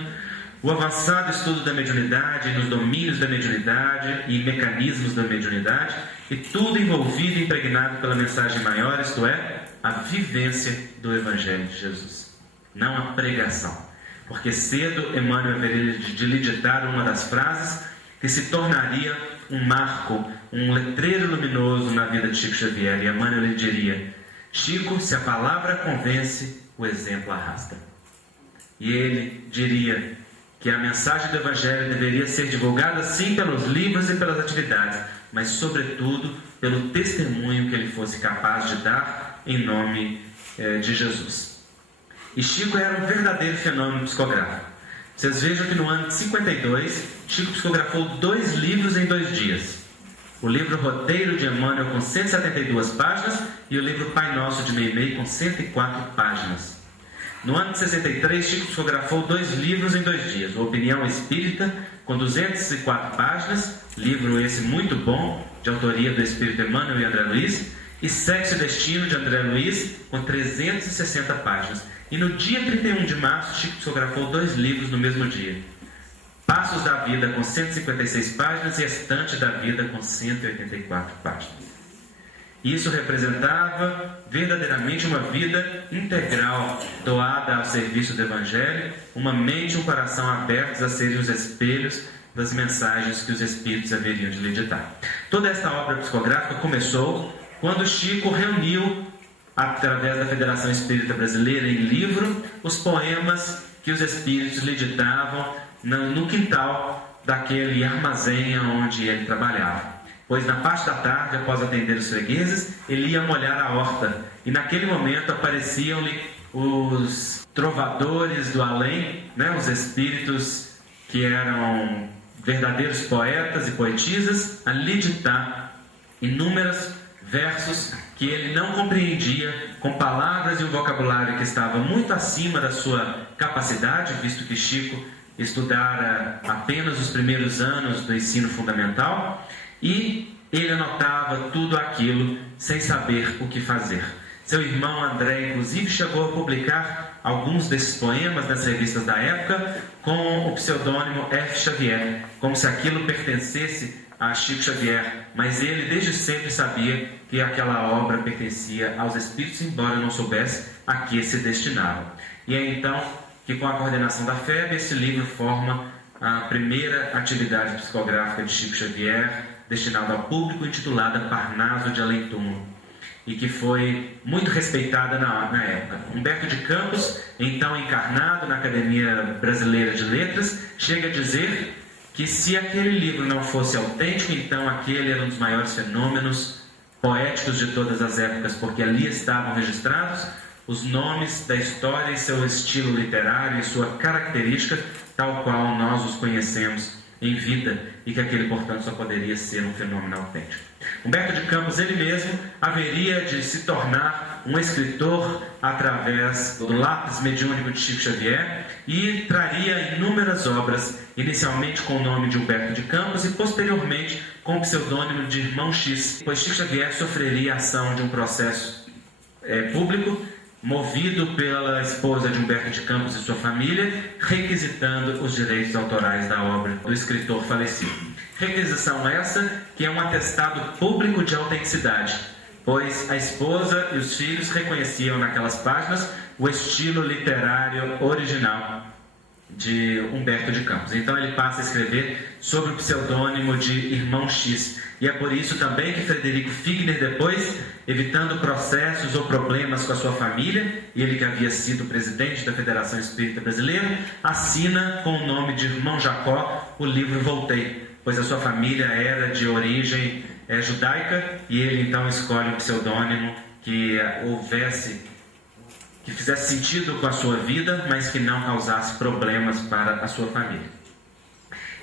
o avançado estudo da mediunidade, nos domínios da mediunidade e mecanismos da mediunidade, e tudo envolvido e impregnado pela mensagem maior, isto é, a vivência do Evangelho de Jesus, não a pregação. Porque cedo Emmanuel haveria de lhe ditar uma das frases que se tornaria um marco, um letreiro luminoso na vida de Chico Xavier, e Emmanuel lhe diria: Chico, se a palavra convence, o exemplo arrasta. E ele diria que a mensagem do Evangelho deveria ser divulgada sim pelos livros e pelas atividades, mas sobretudo pelo testemunho que ele fosse capaz de dar em nome de Jesus. E Chico era um verdadeiro fenômeno psicográfico. Vocês vejam que no ano de 52, Chico psicografou 2 livros em 2 dias. O livro Roteiro de Emmanuel com 172 páginas e o livro Pai Nosso de Meimei com 104 páginas. No ano de 63, Chico psicografou 2 livros em 2 dias. O Opinião Espírita, com 204 páginas, livro esse muito bom, de autoria do Espírito Emmanuel e André Luiz, e Sexo e Destino, de André Luiz, com 360 páginas. E no dia 31 de março, Chico psicografou 2 livros no mesmo dia. Passos da Vida, com 156 páginas, e Estante da Vida, com 184 páginas. Isso representava verdadeiramente uma vida integral, doada ao serviço do Evangelho, uma mente e um coração abertos a serem os espelhos das mensagens que os Espíritos haveriam de lhe ditar. Toda esta obra psicográfica começou quando Chico reuniu, através da Federação Espírita Brasileira, em livro, os poemas que os Espíritos lhe ditavam no quintal daquele armazém onde ele trabalhava. Pois na parte da tarde, após atender os fregueses, ele ia molhar a horta. E naquele momento apareciam-lhe os trovadores do além, os espíritos que eram verdadeiros poetas e poetisas, a lhe ditar inúmeros versos que ele não compreendia, com palavras e um vocabulário que estava muito acima da sua capacidade, visto que Chico estudara apenas os primeiros anos do ensino fundamental, e ele anotava tudo aquilo sem saber o que fazer. Seu irmão André, inclusive, chegou a publicar alguns desses poemas nas revistas da época com o pseudônimo F. Xavier, como se aquilo pertencesse a Chico Xavier, mas ele desde sempre sabia que aquela obra pertencia aos Espíritos, embora não soubesse a que se destinava. E é então que, com a coordenação da FEB, esse livro forma a primeira atividade psicográfica de Chico Xavier, destinada ao público, intitulada Parnaso de Além-Túmulo, e que foi muito respeitada na época. Humberto de Campos, então encarnado na Academia Brasileira de Letras, chega a dizer que se aquele livro não fosse autêntico, então aquele era um dos maiores fenômenos poéticos de todas as épocas, porque ali estavam registrados os nomes da história e seu estilo literário e sua característica, tal qual nós os conhecemos em vida, e que aquele, portanto, só poderia ser um fenômeno autêntico. Humberto de Campos, ele mesmo, haveria de se tornar um escritor através do lápis mediúnico de Chico Xavier, e traria inúmeras obras, inicialmente com o nome de Humberto de Campos e posteriormente com o pseudônimo de Irmão X, pois Chico Xavier sofreria a ação de um processo público, movido pela esposa de Humberto de Campos e sua família, requisitando os direitos autorais da obra do escritor falecido. Requisição essa que é um atestado público de autenticidade, pois a esposa e os filhos reconheciam naquelas páginas o estilo literário original de Humberto de Campos. Então ele passa a escrever sob o pseudônimo de Irmão X. E é por isso também que Frederico Figner depois, evitando processos ou problemas com a sua família, e ele que havia sido presidente da Federação Espírita Brasileira, assina com o nome de Irmão Jacó o livro Voltei, pois a sua família era de origem judaica, e ele então escolhe um pseudônimo que fizesse sentido com a sua vida, mas que não causasse problemas para a sua família.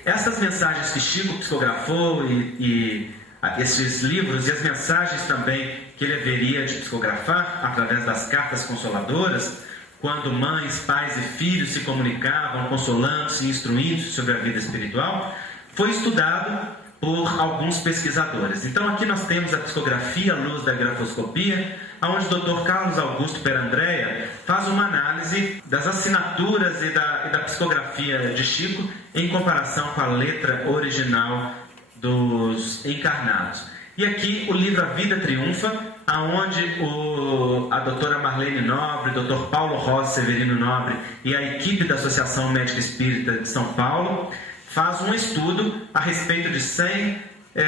Essas mensagens que Chico psicografou e esses livros e as mensagens também que ele haveria de psicografar através das cartas consoladoras, quando mães, pais e filhos se comunicavam, consolando-se e instruindo-se sobre a vida espiritual, foi estudado por alguns pesquisadores. Então aqui nós temos a psicografia à luz da grafoscopia, onde o Dr. Carlos Augusto Perandrea faz uma análise das assinaturas e da psicografia de Chico em comparação com a letra original dos encarnados. E aqui o livro A Vida Triunfa, aonde a doutora Marlene Nobre, o Dr. Paulo Rossi Severino Nobre e a equipe da Associação Médica Espírita de São Paulo faz um estudo a respeito de 100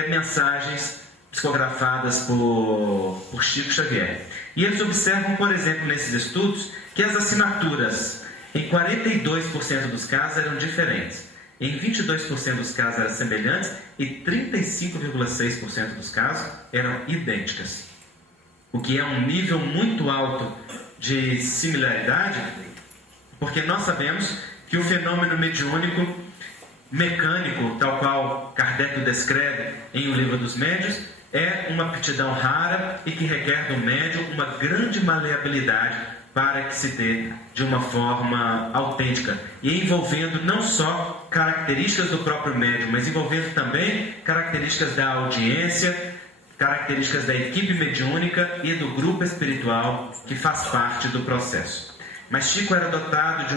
mensagens psicografadas por Chico Xavier. E eles observam, por exemplo, nesses estudos, que as assinaturas em 42% dos casos eram diferentes, em 22% dos casos eram semelhantes e 35,6% dos casos eram idênticas. O que é um nível muito alto de similaridade, porque nós sabemos que o fenômeno mediúnico mecânico, tal qual Kardec o descreve em O Livro dos Médiuns, é uma aptidão rara e que requer do médium uma grande maleabilidade para que se dê de uma forma autêntica e envolvendo não só características do próprio médium, mas envolvendo também características da audiência, características da equipe mediúnica e do grupo espiritual que faz parte do processo. Mas Chico era dotado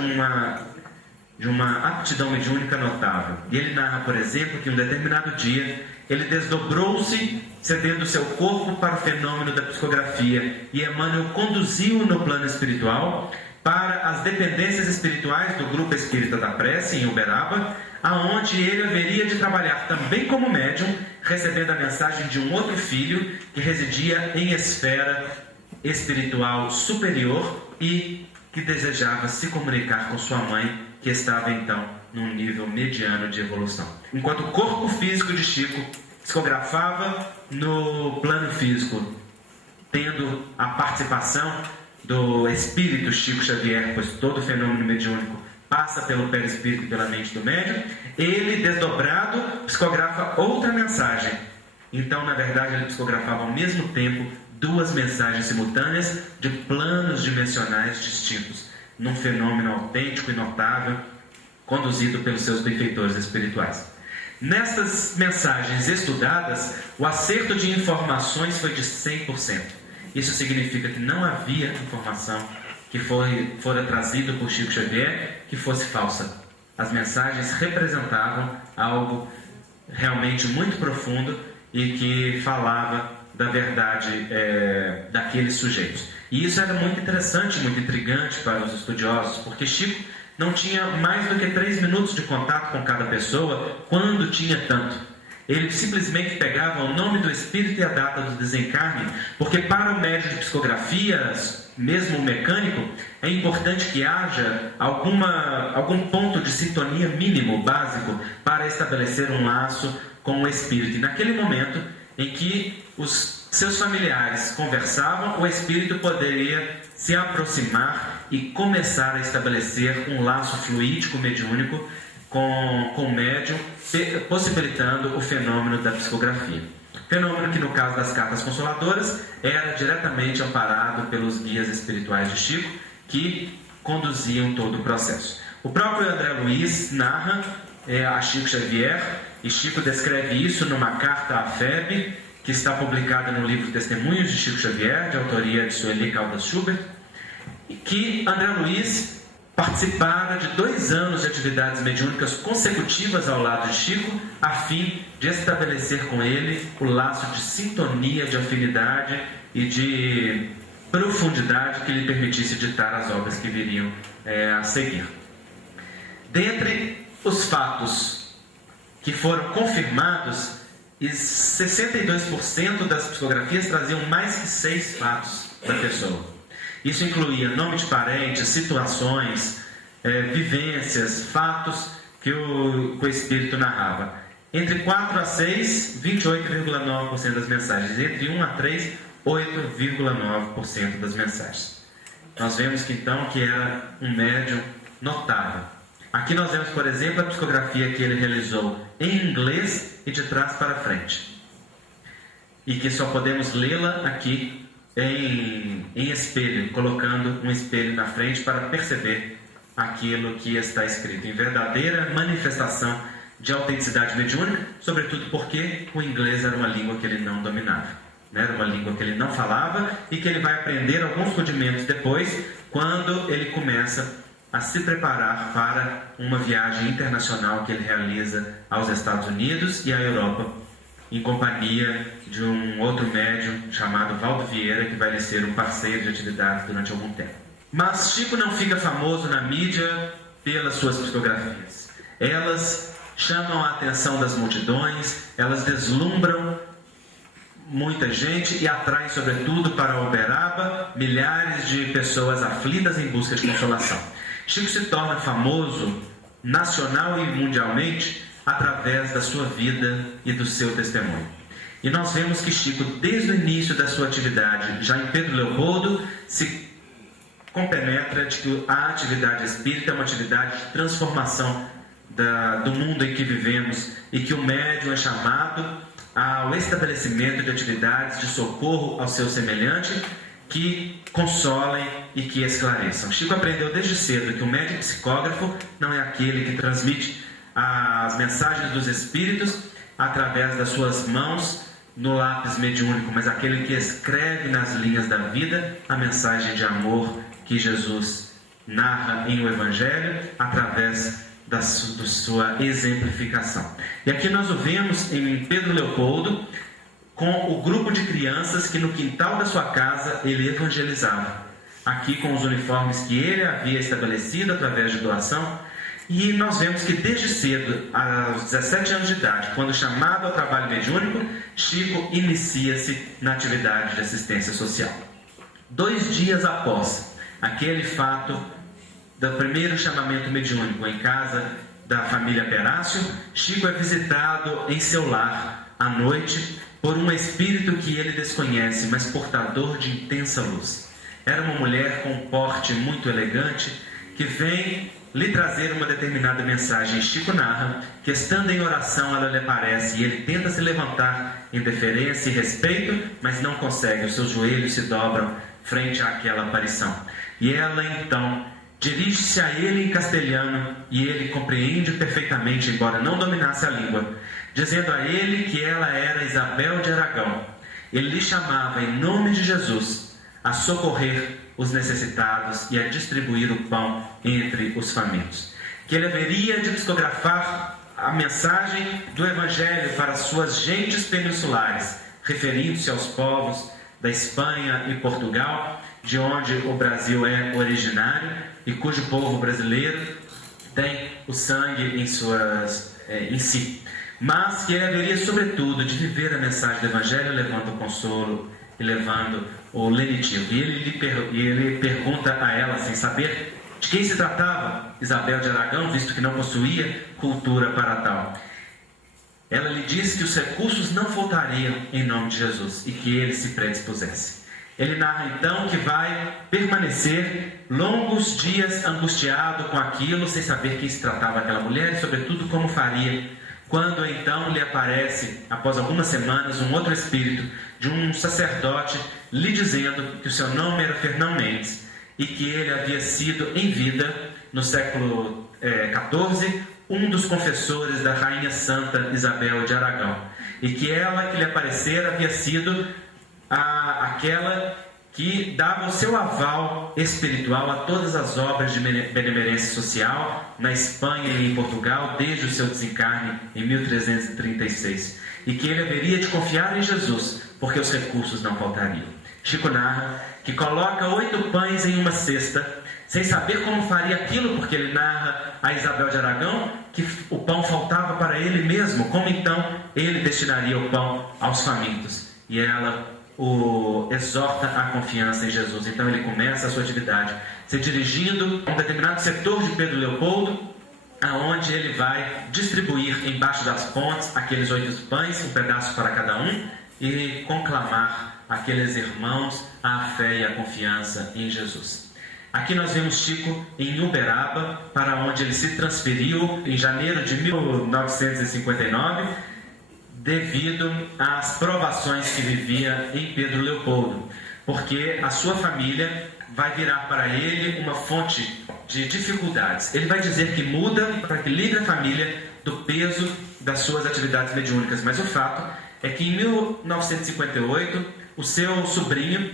de uma aptidão mediúnica notável. E ele narra, por exemplo, que em um determinado dia ele desdobrou-se, cedendo seu corpo para o fenômeno da psicografia, e Emmanuel conduziu-o no plano espiritual para as dependências espirituais do Grupo Espírita da Prece, em Uberaba, aonde ele haveria de trabalhar também como médium, recebendo a mensagem de um outro filho que residia em esfera espiritual superior e que desejava se comunicar com sua mãe, que estava então num nível mediano de evolução. Enquanto o corpo físico de Chico psicografava no plano físico, tendo a participação do espírito Chico Xavier, pois todo fenômeno mediúnico passa pelo perispírito e pela mente do médium, ele, desdobrado, psicografa outra mensagem. Então, na verdade, ele psicografava ao mesmo tempo duas mensagens simultâneas de planos dimensionais distintos, num fenômeno autêntico e notável, conduzido pelos seus benfeitores espirituais. Nestas mensagens estudadas, o acerto de informações foi de 100%. Isso significa que não havia informação que fora trazida por Chico Xavier que fosse falsa. As mensagens representavam algo realmente muito profundo e que falava da verdade daqueles sujeitos. E isso era muito interessante, muito intrigante para os estudiosos, porque Chico não tinha mais do que 3 minutos de contato com cada pessoa, quando tinha tanto. Ele simplesmente pegava o nome do espírito e a data do desencarne, porque para o médium de psicografias, mesmo o mecânico, é importante que haja algum ponto de sintonia mínimo, básico, para estabelecer um laço com o espírito. E naquele momento em que os seus familiares conversavam, o espírito poderia se aproximar e começar a estabelecer um laço fluídico mediúnico com o médium, possibilitando o fenômeno da psicografia. Fenômeno que, no caso das cartas consoladoras, era diretamente amparado pelos guias espirituais de Chico, que conduziam todo o processo. O próprio André Luiz narra a Chico Xavier, e Chico descreve isso numa carta à FEB, que está publicada no livro Testemunhos de Chico Xavier, de autoria de Sueli Caldas Schubert, que André Luiz participara de 2 anos de atividades mediúnicas consecutivas ao lado de Chico, a fim de estabelecer com ele o laço de sintonia, de afinidade e de profundidade que lhe permitisse ditar as obras que viriam a seguir. Dentre os fatos que foram confirmados, 62% das psicografias traziam mais que 6 fatos da pessoa. Isso incluía nome de parentes, situações, vivências, fatos que o espírito narrava. Entre 4 a 6, 28,9% das mensagens. Entre 1 a 3, 8,9% das mensagens. Nós vemos que então que era um médium notável. Aqui nós vemos, por exemplo, a psicografia que ele realizou em inglês e de trás para frente. E que só podemos lê-la aqui em espelho, colocando um espelho na frente para perceber aquilo que está escrito, em verdadeira manifestação de autenticidade mediúnica, sobretudo porque o inglês era uma língua que ele não dominava, né? Era uma língua que ele não falava e que ele vai aprender alguns rudimentos depois, quando ele começa a se preparar para uma viagem internacional que ele realiza aos Estados Unidos e à Europa, em companhia de um outro médium chamado Valdo Vieira, que vai lhe ser um parceiro de atividade durante algum tempo. Mas Chico não fica famoso na mídia pelas suas psicografias. Elas chamam a atenção das multidões, elas deslumbram muita gente e atraem, sobretudo, para Uberaba, milhares de pessoas aflitas em busca de consolação. Chico se torna famoso nacional e mundialmente através da sua vida e do seu testemunho. E nós vemos que Chico, desde o início da sua atividade, já em Pedro Leopoldo, se compenetra de que a atividade espírita é uma atividade de transformação do mundo em que vivemos e que o médium é chamado ao estabelecimento de atividades de socorro ao seu semelhante que consolem e que esclareçam. Chico aprendeu desde cedo que o médium psicógrafo não é aquele que transmite as mensagens dos espíritos através das suas mãos no lápis mediúnico, mas aquele que escreve nas linhas da vida a mensagem de amor que Jesus narra em o Evangelho através da sua exemplificação. E aqui nós o vemos em Pedro Leopoldo com o grupo de crianças que no quintal da sua casa ele evangelizava, aqui com os uniformes que ele havia estabelecido através de doação. E nós vemos que desde cedo, aos 17 anos de idade, quando chamado ao trabalho mediúnico, Chico inicia-se na atividade de assistência social. 2 dias após aquele fato do primeiro chamamento mediúnico em casa da família Perácio, Chico é visitado em seu lar à noite por um espírito que ele desconhece, mas portador de intensa luz. Era uma mulher com um porte muito elegante que vem lhe trazer uma determinada mensagem. Chico narra que, estando em oração, ela lhe aparece e ele tenta se levantar em deferência e respeito, mas não consegue. Os seus joelhos se dobram frente àquela aparição. E ela então dirige-se a ele em castelhano e ele compreende perfeitamente, embora não dominasse a língua, dizendo a ele que ela era Isabel de Aragão. Ele lhe chamava em nome de Jesus a socorrer os necessitados e a distribuir o pão entre os famintos. Que ele haveria de psicografar a mensagem do Evangelho para suas gentes peninsulares, referindo-se aos povos da Espanha e Portugal, de onde o Brasil é originário e cujo povo brasileiro tem o sangue em si. Mas que ele haveria, sobretudo, de viver a mensagem do Evangelho levando o consolo e levando o lenitivo. E ele pergunta a ela, sem saber de quem se tratava, Isabel de Aragão, visto que não possuía cultura para tal. Ela lhe disse que os recursos não faltariam em nome de Jesus e que ele se predispusesse. Ele narra então que vai permanecer longos dias angustiado com aquilo, sem saber quem se tratava aquela mulher e sobretudo como faria, quando então lhe aparece, após algumas semanas, um outro espírito de um sacerdote lhe dizendo que o seu nome era Fernão Mendes e que ele havia sido em vida, no século XIV, um dos confessores da Rainha Santa Isabel de Aragão, e que ela que lhe aparecera havia sido aquela que dava o seu aval espiritual a todas as obras de benemerência social na Espanha e em Portugal desde o seu desencarne em 1336, e que ele haveria de confiar em Jesus, porque os recursos não faltariam. Chico narra que coloca 8 pães em uma cesta, sem saber como faria aquilo, porque ele narra a Isabel de Aragão que o pão faltava para ele mesmo, como então ele destinaria o pão aos famintos. E ela o exorta à confiança em Jesus. Então ele começa a sua atividade se dirigindo a um determinado setor de Pedro Leopoldo, aonde ele vai distribuir embaixo das pontes aqueles 8 pães, um pedaço para cada um, e conclamar aqueles irmãos à fé e à confiança em Jesus. Aqui nós vemos Chico em Uberaba, para onde ele se transferiu em janeiro de 1959, devido às provações que vivia em Pedro Leopoldo, porque a sua família vai virar para ele uma fonte de dificuldades. Ele vai dizer que muda para que livre a família do peso das suas atividades mediúnicas, mas o fato é que em 1958 o seu sobrinho,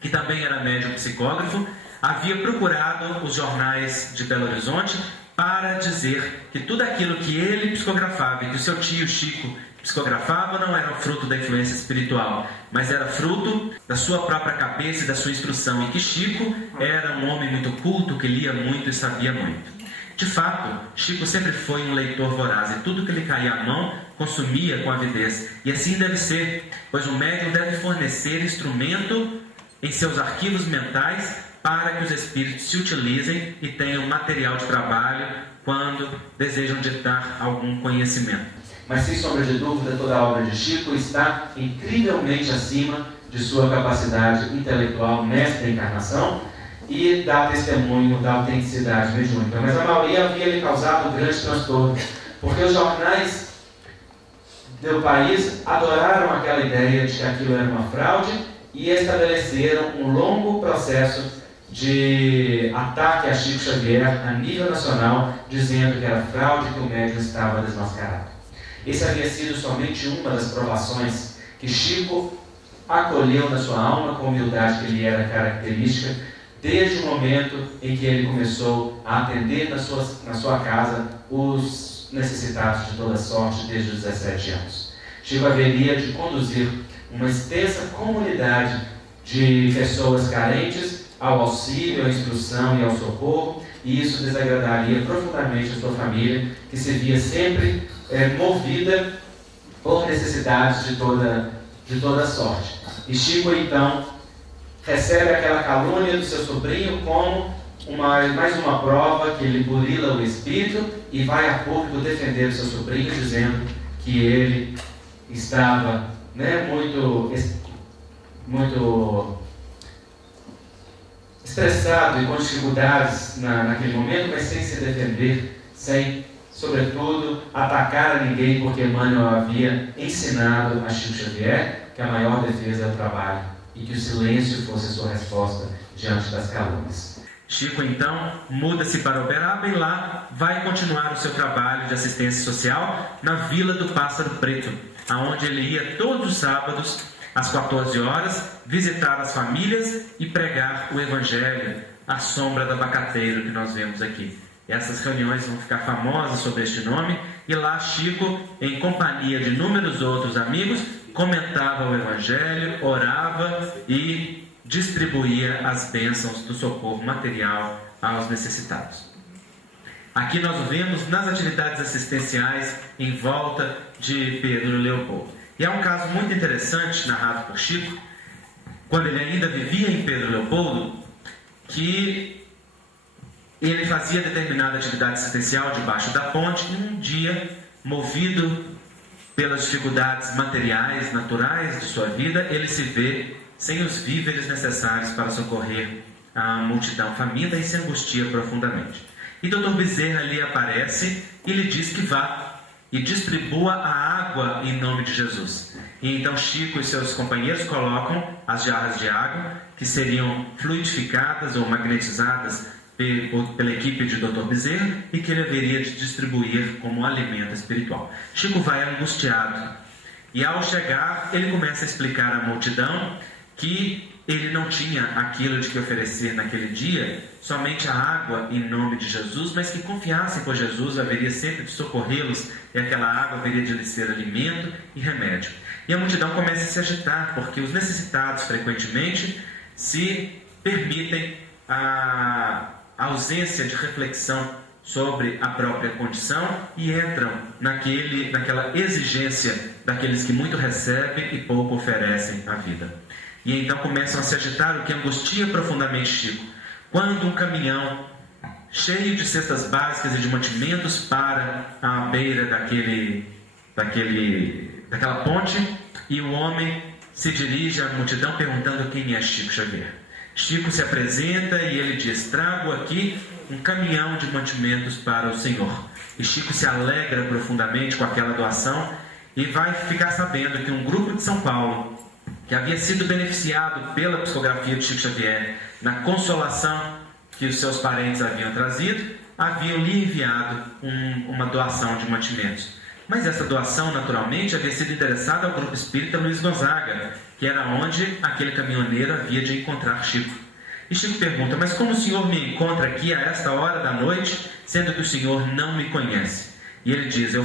que também era médium psicógrafo, havia procurado os jornais de Belo Horizonte para dizer que tudo aquilo que ele psicografava e que o seu tio Chico psicografava não era fruto da influência espiritual, mas era fruto da sua própria cabeça e da sua instrução, e que Chico era um homem muito culto, que lia muito e sabia muito. De fato, Chico sempre foi um leitor voraz, e tudo que lhe caía à mão consumia com avidez, e assim deve ser, pois o médium deve fornecer instrumento em seus arquivos mentais para que os espíritos se utilizem e tenham material de trabalho quando desejam ditar algum conhecimento. Mas sem sombra de dúvida, toda a obra de Chico está incrivelmente acima de sua capacidade intelectual nesta encarnação e dá testemunho da autenticidade mediúnica. Mas a maioria havia lhe causado grande transtorno, porque os jornais do país adoraram aquela ideia de que aquilo era uma fraude e estabeleceram um longo processo de ataque a Chico Xavier a nível nacional, dizendo que era fraude, que o médium estava desmascarado. Esse havia sido somente uma das provações que Chico acolheu na sua alma, com a humildade que lhe era característica, desde o momento em que ele começou a atender na sua casa os necessitados de toda sorte desde os 17 anos. Chico haveria de conduzir uma extensa comunidade de pessoas carentes ao auxílio, à instrução e ao socorro, e isso desagradaria profundamente a sua família, que se via sempre movida por necessidades de toda sorte. E Chico então recebe aquela calúnia do seu sobrinho como mais uma prova que lhe burila o espírito, e vai a público defender o seu sobrinho, dizendo que ele estava muito estressado e com dificuldades naquele momento, mas sem se defender, sem, sobretudo, atacar a ninguém, porque Emmanuel havia ensinado a Chico Xavier que a maior defesa é o trabalho e que o silêncio fosse a sua resposta diante das calúnias. Chico então muda-se para Uberaba e lá vai continuar o seu trabalho de assistência social na Vila do Pássaro Preto, aonde ele ia todos os sábados às 14 horas, visitar as famílias e pregar o Evangelho à sombra do abacateiro que nós vemos aqui. Essas reuniões vão ficar famosas sob este nome, e lá Chico, em companhia de inúmeros outros amigos, comentava o Evangelho, orava e distribuía as bênçãos do socorro material aos necessitados. Aqui nós o vemos nas atividades assistenciais em volta de Pedro Leopoldo. E é um caso muito interessante, narrado por Chico, quando ele ainda vivia em Pedro Leopoldo, que ele fazia determinada atividade assistencial debaixo da ponte, e um dia, movido pelas dificuldades materiais, naturais de sua vida, ele se vê sem os víveres necessários para socorrer a multidão faminta e se angustia profundamente. E Dr. Bezerra lhe aparece e lhe diz que vá e distribua a água em nome de Jesus. E então Chico e seus companheiros colocam as jarras de água, que seriam fluidificadas ou magnetizadas pela equipe de Dr. Bezerra, e que ele haveria de distribuir como alimento espiritual. Chico vai angustiado, e ao chegar ele começa a explicar à multidão que ele não tinha aquilo de que oferecer naquele dia, somente a água em nome de Jesus, mas que confiassem por Jesus, haveria sempre de socorrê-los, e aquela água haveria de lhes ser alimento e remédio. E a multidão começa a se agitar, porque os necessitados frequentemente se permitem a ausência de reflexão sobre a própria condição e entram naquela exigência daqueles que muito recebem e pouco oferecem à vida. E então começam a se agitar, o que angustia profundamente Chico. Quando um caminhão cheio de cestas básicas e de mantimentos para à beira daquela ponte, e o homem se dirige à multidão perguntando quem é Chico Xavier. Chico se apresenta e ele diz: trago aqui um caminhão de mantimentos para o Senhor. E Chico se alegra profundamente com aquela doação e vai ficar sabendo que um grupo de São Paulo, que havia sido beneficiado pela psicografia de Chico Xavier, na consolação que os seus parentes haviam trazido, haviam lhe enviado uma doação de mantimentos. Mas essa doação, naturalmente, havia sido endereçada ao grupo espírita Luiz Gonzaga, que era onde aquele caminhoneiro havia de encontrar Chico. E Chico pergunta: mas como o senhor me encontra aqui a esta hora da noite, sendo que o senhor não me conhece? E ele diz: eu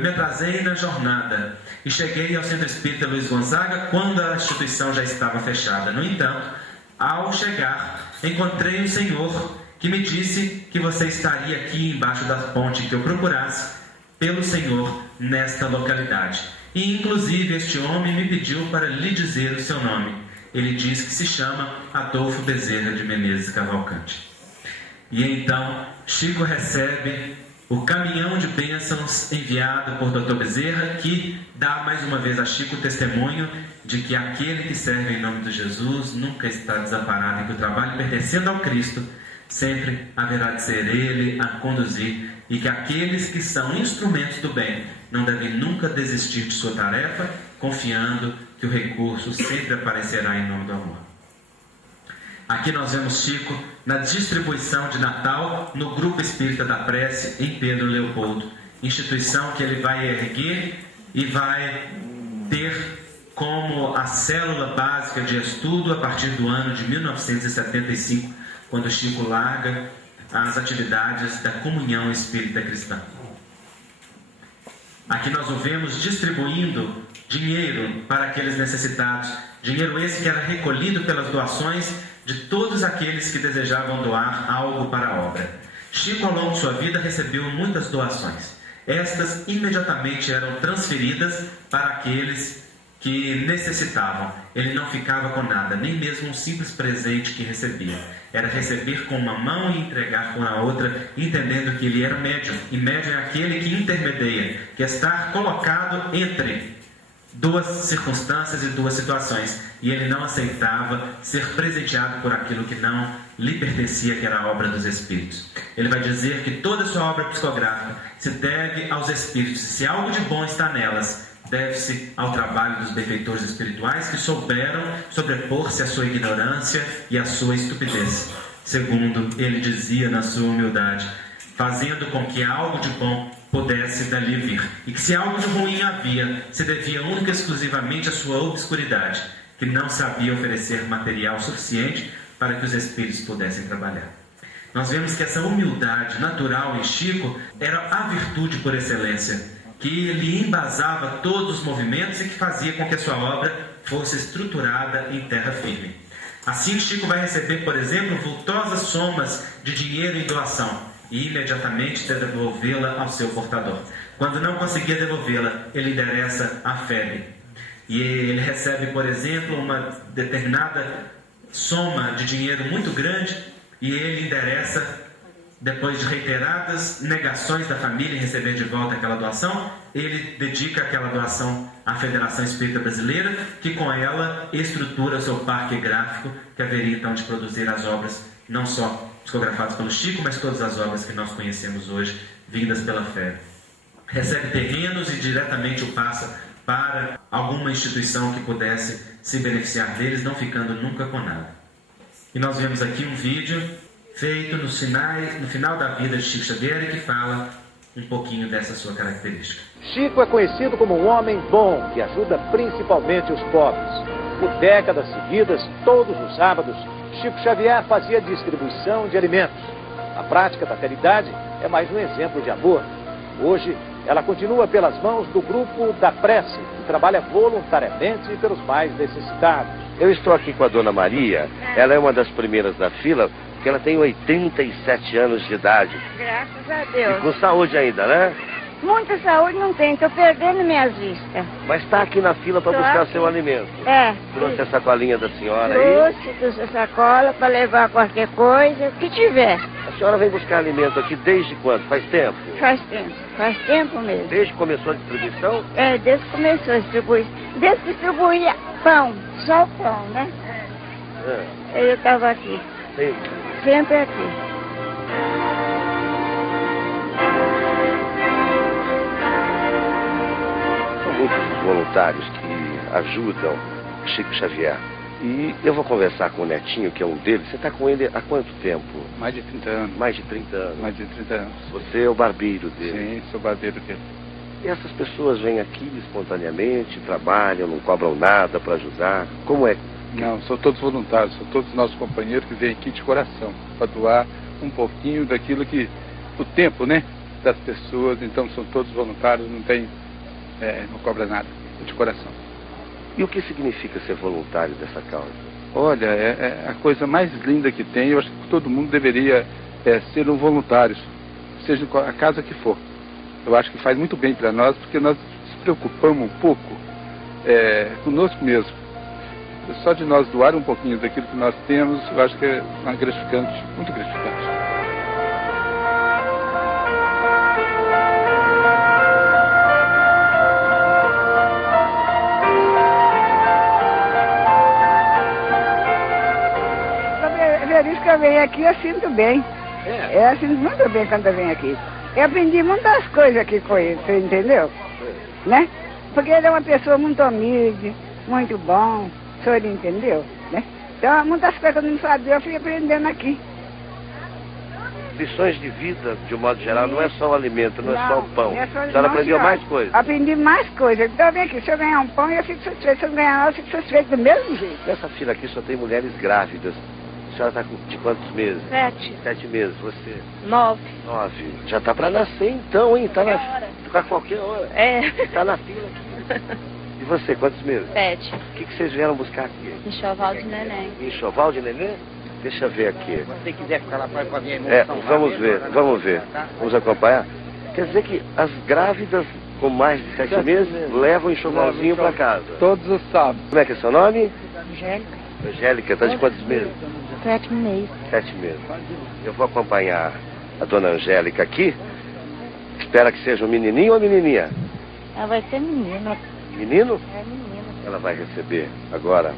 me atrasei na jornada e cheguei ao Centro Espírita Luiz Gonzaga quando a instituição já estava fechada. No entanto, ao chegar, encontrei o senhor que me disse que você estaria aqui embaixo da ponte, que eu procurasse pelo senhor nesta localidade. E inclusive este homem me pediu para lhe dizer o seu nome. Ele diz que se chama Adolfo Bezerra de Menezes Cavalcante. E então Chico recebe o caminhão de bênçãos enviado por Dr. Bezerra, que dá mais uma vez a Chico o testemunho de que aquele que serve em nome de Jesus nunca está desamparado, e que o trabalho pertencendo ao Cristo sempre haverá de ser Ele a conduzir, e que aqueles que são instrumentos do bem não devem nunca desistir de sua tarefa, confiando que o recurso sempre aparecerá em nome do amor. Aqui nós vemos Chico na distribuição de Natal no Grupo Espírita da Prece em Pedro Leopoldo, instituição que ele vai erguer e vai ter como a célula básica de estudo a partir do ano de 1975, quando Chico larga as atividades da comunhão espírita cristã. Aqui nós o vemos distribuindo dinheiro para aqueles necessitados, dinheiro esse que era recolhido pelas doações de todos aqueles que desejavam doar algo para a obra. Chico, ao longo de sua vida, recebeu muitas doações. Estas imediatamente eram transferidas para aqueles que necessitavam. Ele não ficava com nada, nem mesmo um simples presente que recebia. Era receber com uma mão e entregar com a outra, entendendo que ele era médium. E médium é aquele que intermedia, que está colocado entre duas circunstâncias e duas situações. E ele não aceitava ser presenteado por aquilo que não lhe pertencia, que era a obra dos Espíritos. Ele vai dizer que toda a sua obra psicográfica se deve aos Espíritos. Se algo de bom está nelas, deve-se ao trabalho dos benfeitores espirituais que souberam sobrepor-se à sua ignorância e à sua estupidez, segundo ele dizia na sua humildade, fazendo com que algo de bom pudesse dali vir, e que se algo de ruim havia, se devia única e exclusivamente à sua obscuridade, que não sabia oferecer material suficiente para que os espíritos pudessem trabalhar. Nós vemos que essa humildade natural em Chico era a virtude por excelência, que lhe embasava todos os movimentos e que fazia com que a sua obra fosse estruturada em terra firme. Assim, Chico vai receber, por exemplo, vultosas somas de dinheiro em doação e imediatamente devolvê-la ao seu portador. Quando não conseguia devolvê-la, ele endereça a febre. E ele recebe, por exemplo, uma determinada soma de dinheiro muito grande e ele endereça, depois de reiteradas negações da família em receber de volta aquela doação, ele dedica aquela doação à Federação Espírita Brasileira, que com ela estrutura o seu parque gráfico, que haveria então de produzir as obras, não só psicografadas pelo Chico, mas todas as obras que nós conhecemos hoje, vindas pela fé. Recebe terrenos e diretamente o passa para alguma instituição que pudesse se beneficiar deles, não ficando nunca com nada. E nós vemos aqui um vídeo feito no final da vida de Chico Xavier, que fala um pouquinho dessa sua característica. Chico é conhecido como um homem bom, que ajuda principalmente os pobres. Por décadas seguidas, todos os sábados, Chico Xavier fazia distribuição de alimentos. A prática da caridade é mais um exemplo de amor. Hoje, ela continua pelas mãos do grupo da Prece, que trabalha voluntariamente pelos mais necessitados. Eu estou aqui com a Dona Maria. Ela é uma das primeiras da fila, porque ela tem 87 anos de idade. Graças a Deus. E com saúde ainda, né? Muita saúde não tem, tô perdendo minhas vistas. Mas está aqui na fila para buscar seu alimento. É. Trouxe a sacolinha da senhora aí? Trouxe a sacola para levar qualquer coisa, o que tiver. A senhora vem buscar alimento aqui desde quando? Faz tempo? Faz tempo mesmo. Desde que começou a distribuição? É, desde que começou a distribuir. Desde que distribuía pão, só o pão, né? É. Eu estava aqui. Sim. Sempre aqui. Muitos voluntários que ajudam Chico Xavier. E eu vou conversar com o Netinho, que é um deles. Você está com ele há quanto tempo? Mais de 30 anos. Mais de 30 anos? Mais de 30 anos. Você é o barbeiro dele? Sim, sou barbeiro dele. E essas pessoas vêm aqui espontaneamente, trabalham, não cobram nada para ajudar? Como é? Não, são todos voluntários, são todos nossos companheiros que vêm aqui de coração, para doar um pouquinho daquilo que... o tempo, né? Das pessoas, então são todos voluntários, não tem... não cobra nada, de coração. E o que significa ser voluntário dessa causa? Olha, é a coisa mais linda que tem. Eu acho que todo mundo deveria ser um voluntário, seja a casa que for. Eu acho que faz muito bem para nós, porque nós nos preocupamos um pouco conosco mesmo. Só de nós doar um pouquinho daquilo que nós temos, eu acho que é gratificante, muito gratificante. Por isso que eu venho aqui, eu sinto bem. Eu sinto muito bem quando eu venho aqui. Eu aprendi muitas coisas aqui com ele, você entendeu? Né? Porque ele é uma pessoa muito humilde, muito bom, o senhor entendeu? Né? Então, muitas coisas que eu não sabia, eu fui aprendendo aqui. Lições de vida, de um modo geral, não é só o alimento, não é só o pão. É só, a senhora aprendeu mais coisas? Aprendi mais coisas. Então, vem aqui, se eu ganhar um pão, eu fico satisfeito. Se eu ganhar nada, eu fico satisfeito do mesmo jeito. Nessa fila aqui só tem mulheres grávidas. A senhora está de quantos meses? 7. 7 meses. Você? 9. 9. Já está para nascer então, hein? Está a qualquer hora. É. Está na fila aqui. E você, quantos meses? 7. O que vocês vieram buscar aqui? Enxoval de neném. Enxoval de neném? Deixa eu ver aqui. Se você quiser ficar lá para ver a emoção. Vamos ver. Vamos acompanhar? Quer dizer que as grávidas com mais de 7 meses levam o enxovalzinho para casa? Todos os sábados. Como é que é seu nome? Angélica. Angélica, está de quantos meses? 7 meses. 7 meses. Eu vou acompanhar a dona Angélica aqui. Espera que seja um menininho ou menininha? Ela vai ser menina. Menino? É menina. Ela vai receber agora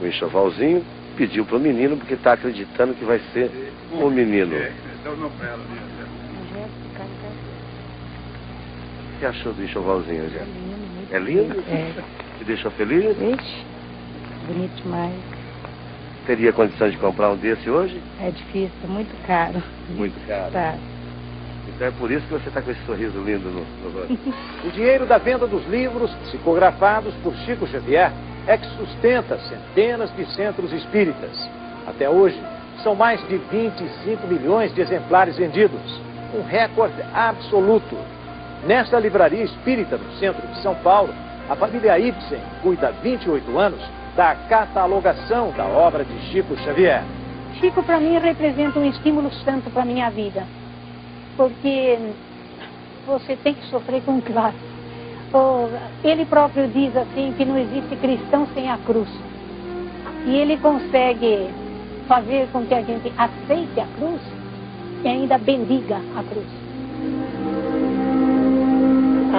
o enxovalzinho. Pediu para o menino porque está acreditando que vai ser um menino. O que achou do enxovalzinho, Angélica? É lindo? É. Te deixou feliz? Vixe, bonito demais. Teria condição de comprar um desse hoje? É difícil, é muito caro. Muito caro. Tá. Então é por isso que você está com esse sorriso lindo no rosto. O dinheiro da venda dos livros psicografados por Chico Xavier é que sustenta centenas de centros espíritas. Até hoje, são mais de 25 milhões de exemplares vendidos. Um recorde absoluto. Nesta livraria espírita no centro de São Paulo, a família Ibsen cuida há 28 anos da catalogação da obra de Chico Xavier. Chico, para mim, representa um estímulo santo para a minha vida. Porque você tem que sofrer com classe. Ele próprio diz assim que não existe cristão sem a cruz. E ele consegue fazer com que a gente aceite a cruz e ainda bendiga a cruz.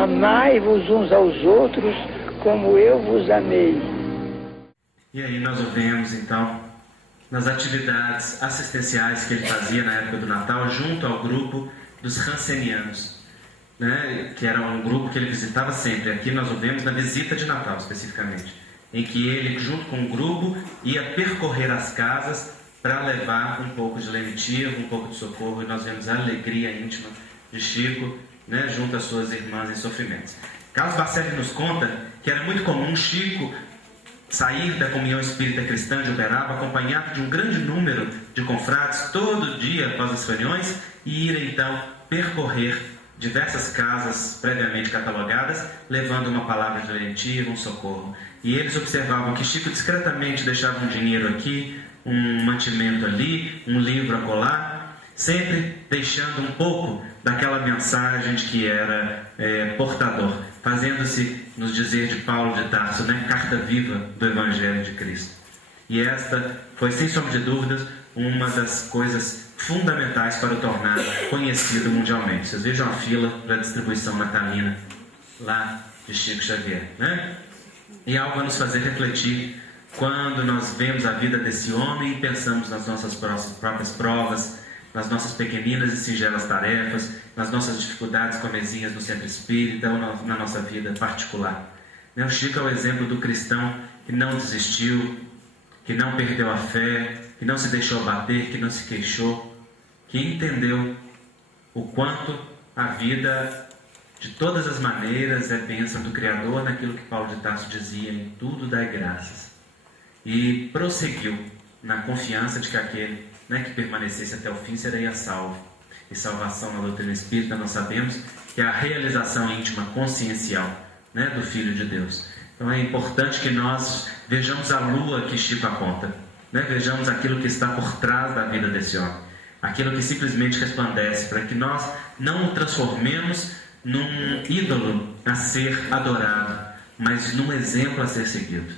Amai-vos uns aos outros como eu vos amei. E aí nós ouvimos então nas atividades assistenciais que ele fazia na época do Natal junto ao grupo dos Hansenianos, né, que era um grupo que ele visitava sempre. Aqui nós ouvimos na visita de Natal especificamente, em que ele junto com o grupo ia percorrer as casas para levar um pouco de lenitivo, um pouco de socorro, e nós vemos a alegria íntima de Chico, né, junto às suas irmãs em sofrimentos. Carlos Bacelli nos conta que era muito comum Chico sair da comunhão espírita cristã de Uberaba, acompanhado de um grande número de confrades, todo dia após as reuniões, e ir então percorrer diversas casas previamente catalogadas, levando uma palavra de valentia, um socorro. E eles observavam que Chico discretamente deixava um dinheiro aqui, um mantimento ali, um livro acolá, sempre deixando um pouco daquela mensagem de que era portador, fazendo-se, nos dizer de Paulo de Tarso, né, carta viva do Evangelho de Cristo. E esta foi, sem sombra de dúvidas, uma das coisas fundamentais para o tornar conhecido mundialmente. Vocês vejam a fila para a distribuição natalina lá de Chico Xavier, né? E algo a nos fazer refletir quando nós vemos a vida desse homem e pensamos nas nossas próprias provas, nas nossas pequeninas e singelas tarefas, nas nossas dificuldades comezinhas no centro espírita ou na nossa vida particular. O Chico é o exemplo do cristão que não desistiu, que não perdeu a fé, que não se deixou abater, que não se queixou, que entendeu o quanto a vida, de todas as maneiras, é bênção do Criador, naquilo que Paulo de Tarso dizia, em tudo dai graças. E prosseguiu na confiança de que aquele, né, que permanecesse até o fim seria salvo. E salvação na doutrina espírita, nós sabemos que é a realização íntima consciencial, né, do Filho de Deus. Então é importante que nós vejamos a lua que Chico aponta, né, vejamos aquilo que está por trás da vida desse homem, aquilo que simplesmente resplandece, para que nós não o transformemos num ídolo a ser adorado, mas num exemplo a ser seguido,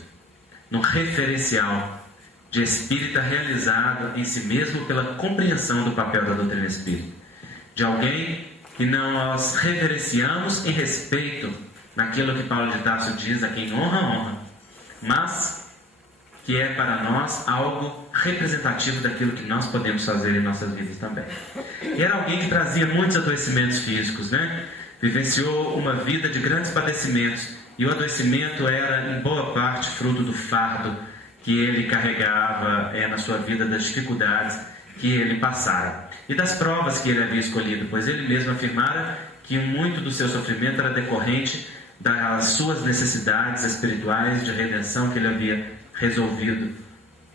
num referencial de espírita realizado em si mesmo pela compreensão do papel da doutrina espírita, de alguém que nós reverenciamos em respeito naquilo que Paulo de Tarso diz, a quem honra, honra, mas que é para nós algo representativo daquilo que nós podemos fazer em nossas vidas também. E era alguém que trazia muitos adoecimentos físicos, né? Vivenciou uma vida de grandes padecimentos, e o adoecimento era em boa parte fruto do fardo que ele carregava na sua vida, das dificuldades que ele passara e das provas que ele havia escolhido, pois ele mesmo afirmara que muito do seu sofrimento era decorrente das suas necessidades espirituais de redenção que ele havia resolvido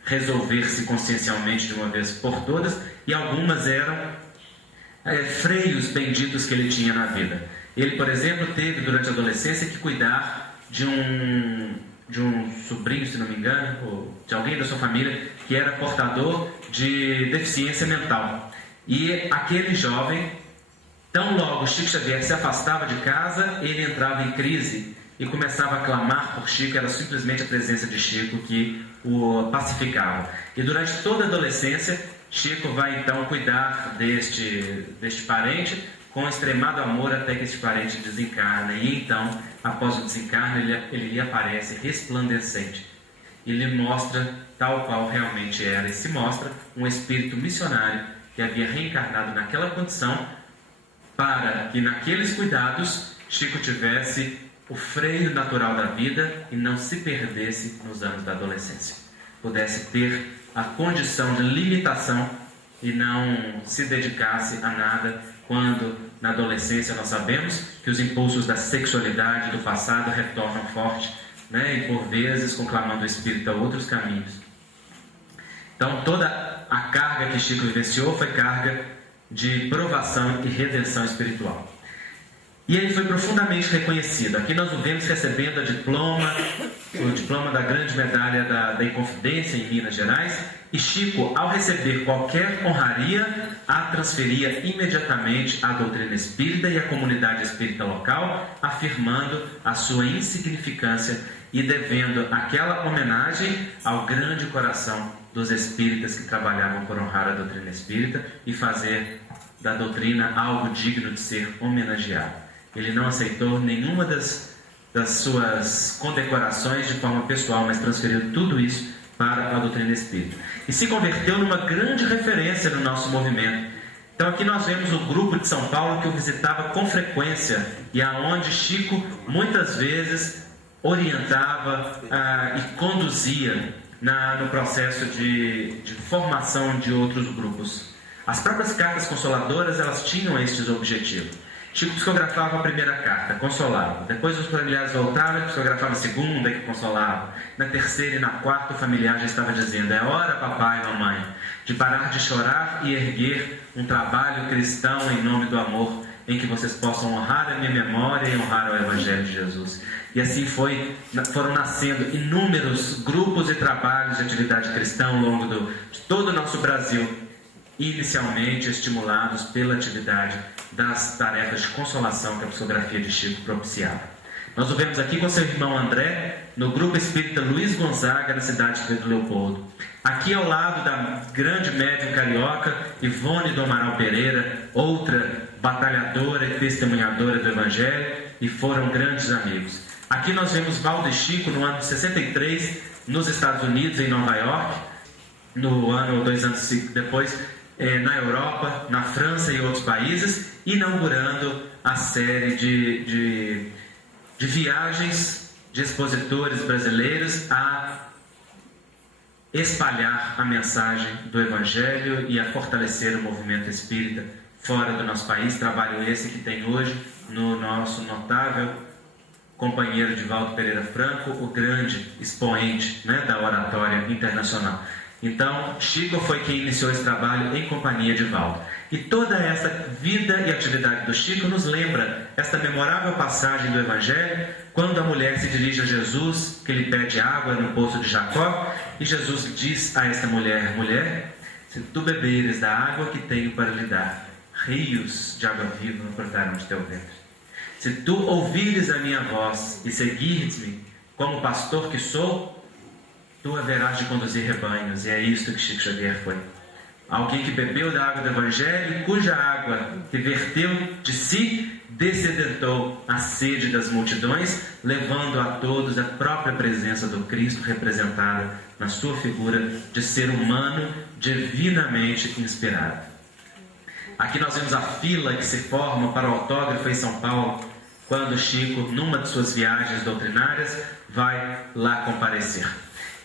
resolver-se consciencialmente de uma vez por todas, e algumas eram freios benditos que ele tinha na vida. Ele, por exemplo, teve durante a adolescência que cuidar de um sobrinho, se não me engano, ou de alguém da sua família que era portador de deficiência mental. E aquele jovem, tão logo Chico Xavier se afastava de casa, ele entrava em crise e começava a clamar por Chico. Era simplesmente a presença de Chico que o pacificava. E durante toda a adolescência, Chico vai então cuidar deste parente com extremado amor, até que este parente desencarna. E então, após o desencarno, ele lhe aparece resplandecente e lhe mostra tal qual realmente era, e se mostra um espírito missionário que havia reencarnado naquela condição, para que naqueles cuidados Chico tivesse o freio natural da vida e não se perdesse nos anos da adolescência, pudesse ter a condição de limitação e não se dedicasse a nada, quando na adolescência nós sabemos que os impulsos da sexualidade do passado retornam forte, né, e por vezes conclamando o espírito a outros caminhos. Então toda a carga que Chico vivenciou foi carga de provação e redenção espiritual. E ele foi profundamente reconhecido. Aqui nós o vemos recebendo o diploma da grande medalha da Inconfidência em Minas Gerais. E Chico, ao receber qualquer honraria, a transferia imediatamente à doutrina espírita e à comunidade espírita local, afirmando a sua insignificância e devendo aquela homenagem ao grande coração dos espíritas que trabalhavam por honrar a doutrina espírita e fazer da doutrina algo digno de ser homenageado. Ele não aceitou nenhuma das suas condecorações de forma pessoal, mas transferiu tudo isso para a doutrina espírita. E se converteu numa grande referência no nosso movimento. Então aqui nós vemos o grupo de São Paulo que o visitava com frequência e aonde Chico muitas vezes orientava e conduzia no processo de formação de outros grupos. As próprias cartas consoladoras, elas tinham estes objetivos. Chico psicografava a primeira carta, consolava. Depois os familiares voltavam, psicografava a segunda, que consolava. Na terceira e na quarta o familiar já estava dizendo: é hora, papai e mamãe, de parar de chorar e erguer um trabalho cristão em nome do amor, em que vocês possam honrar a minha memória e honrar o Evangelho de Jesus. E assim foram nascendo inúmeros grupos e trabalhos de atividade cristã ao longo de todo o nosso Brasil, inicialmente estimulados pela atividade das tarefas de consolação que a psicografia de Chico propiciava. Nós o vemos aqui com seu irmão André, no grupo espírita Luiz Gonzaga, na cidade de Pedro Leopoldo. Aqui ao lado da grande médium carioca Ivone do Amaral Pereira, outra batalhadora e testemunhadora do Evangelho, e foram grandes amigos. Aqui nós vemos Valdo e Chico no ano de 63, nos Estados Unidos, em Nova York, no ano ou 2 anos depois, na Europa, na França e outros países, inaugurando a série de viagens de expositores brasileiros a espalhar a mensagem do Evangelho e a fortalecer o movimento espírita fora do nosso país. Trabalho esse que tem hoje no nosso notável companheiro Divaldo Pereira Franco, o grande expoente, né, da oratória internacional. Então, Chico foi quem iniciou esse trabalho em companhia de Valdo. E toda essa vida e atividade do Chico nos lembra esta memorável passagem do Evangelho, quando a mulher se dirige a Jesus, que lhe pede água no poço de Jacó, e Jesus diz a esta mulher: mulher, se tu beberes da água que tenho para lhe dar, rios de água viva brotarão de teu ventre. Se tu ouvires a minha voz e seguires-me como pastor que sou, tu haverás de conduzir rebanhos. E é isto que Chico Xavier foi. Alguém que bebeu da água do Evangelho, cuja água que verteu de si dessedentou a sede das multidões, levando a todos a própria presença do Cristo, representada na sua figura de ser humano divinamente inspirado. Aqui nós vemos a fila que se forma para o autógrafo em São Paulo, quando Chico, numa de suas viagens doutrinárias, vai lá comparecer.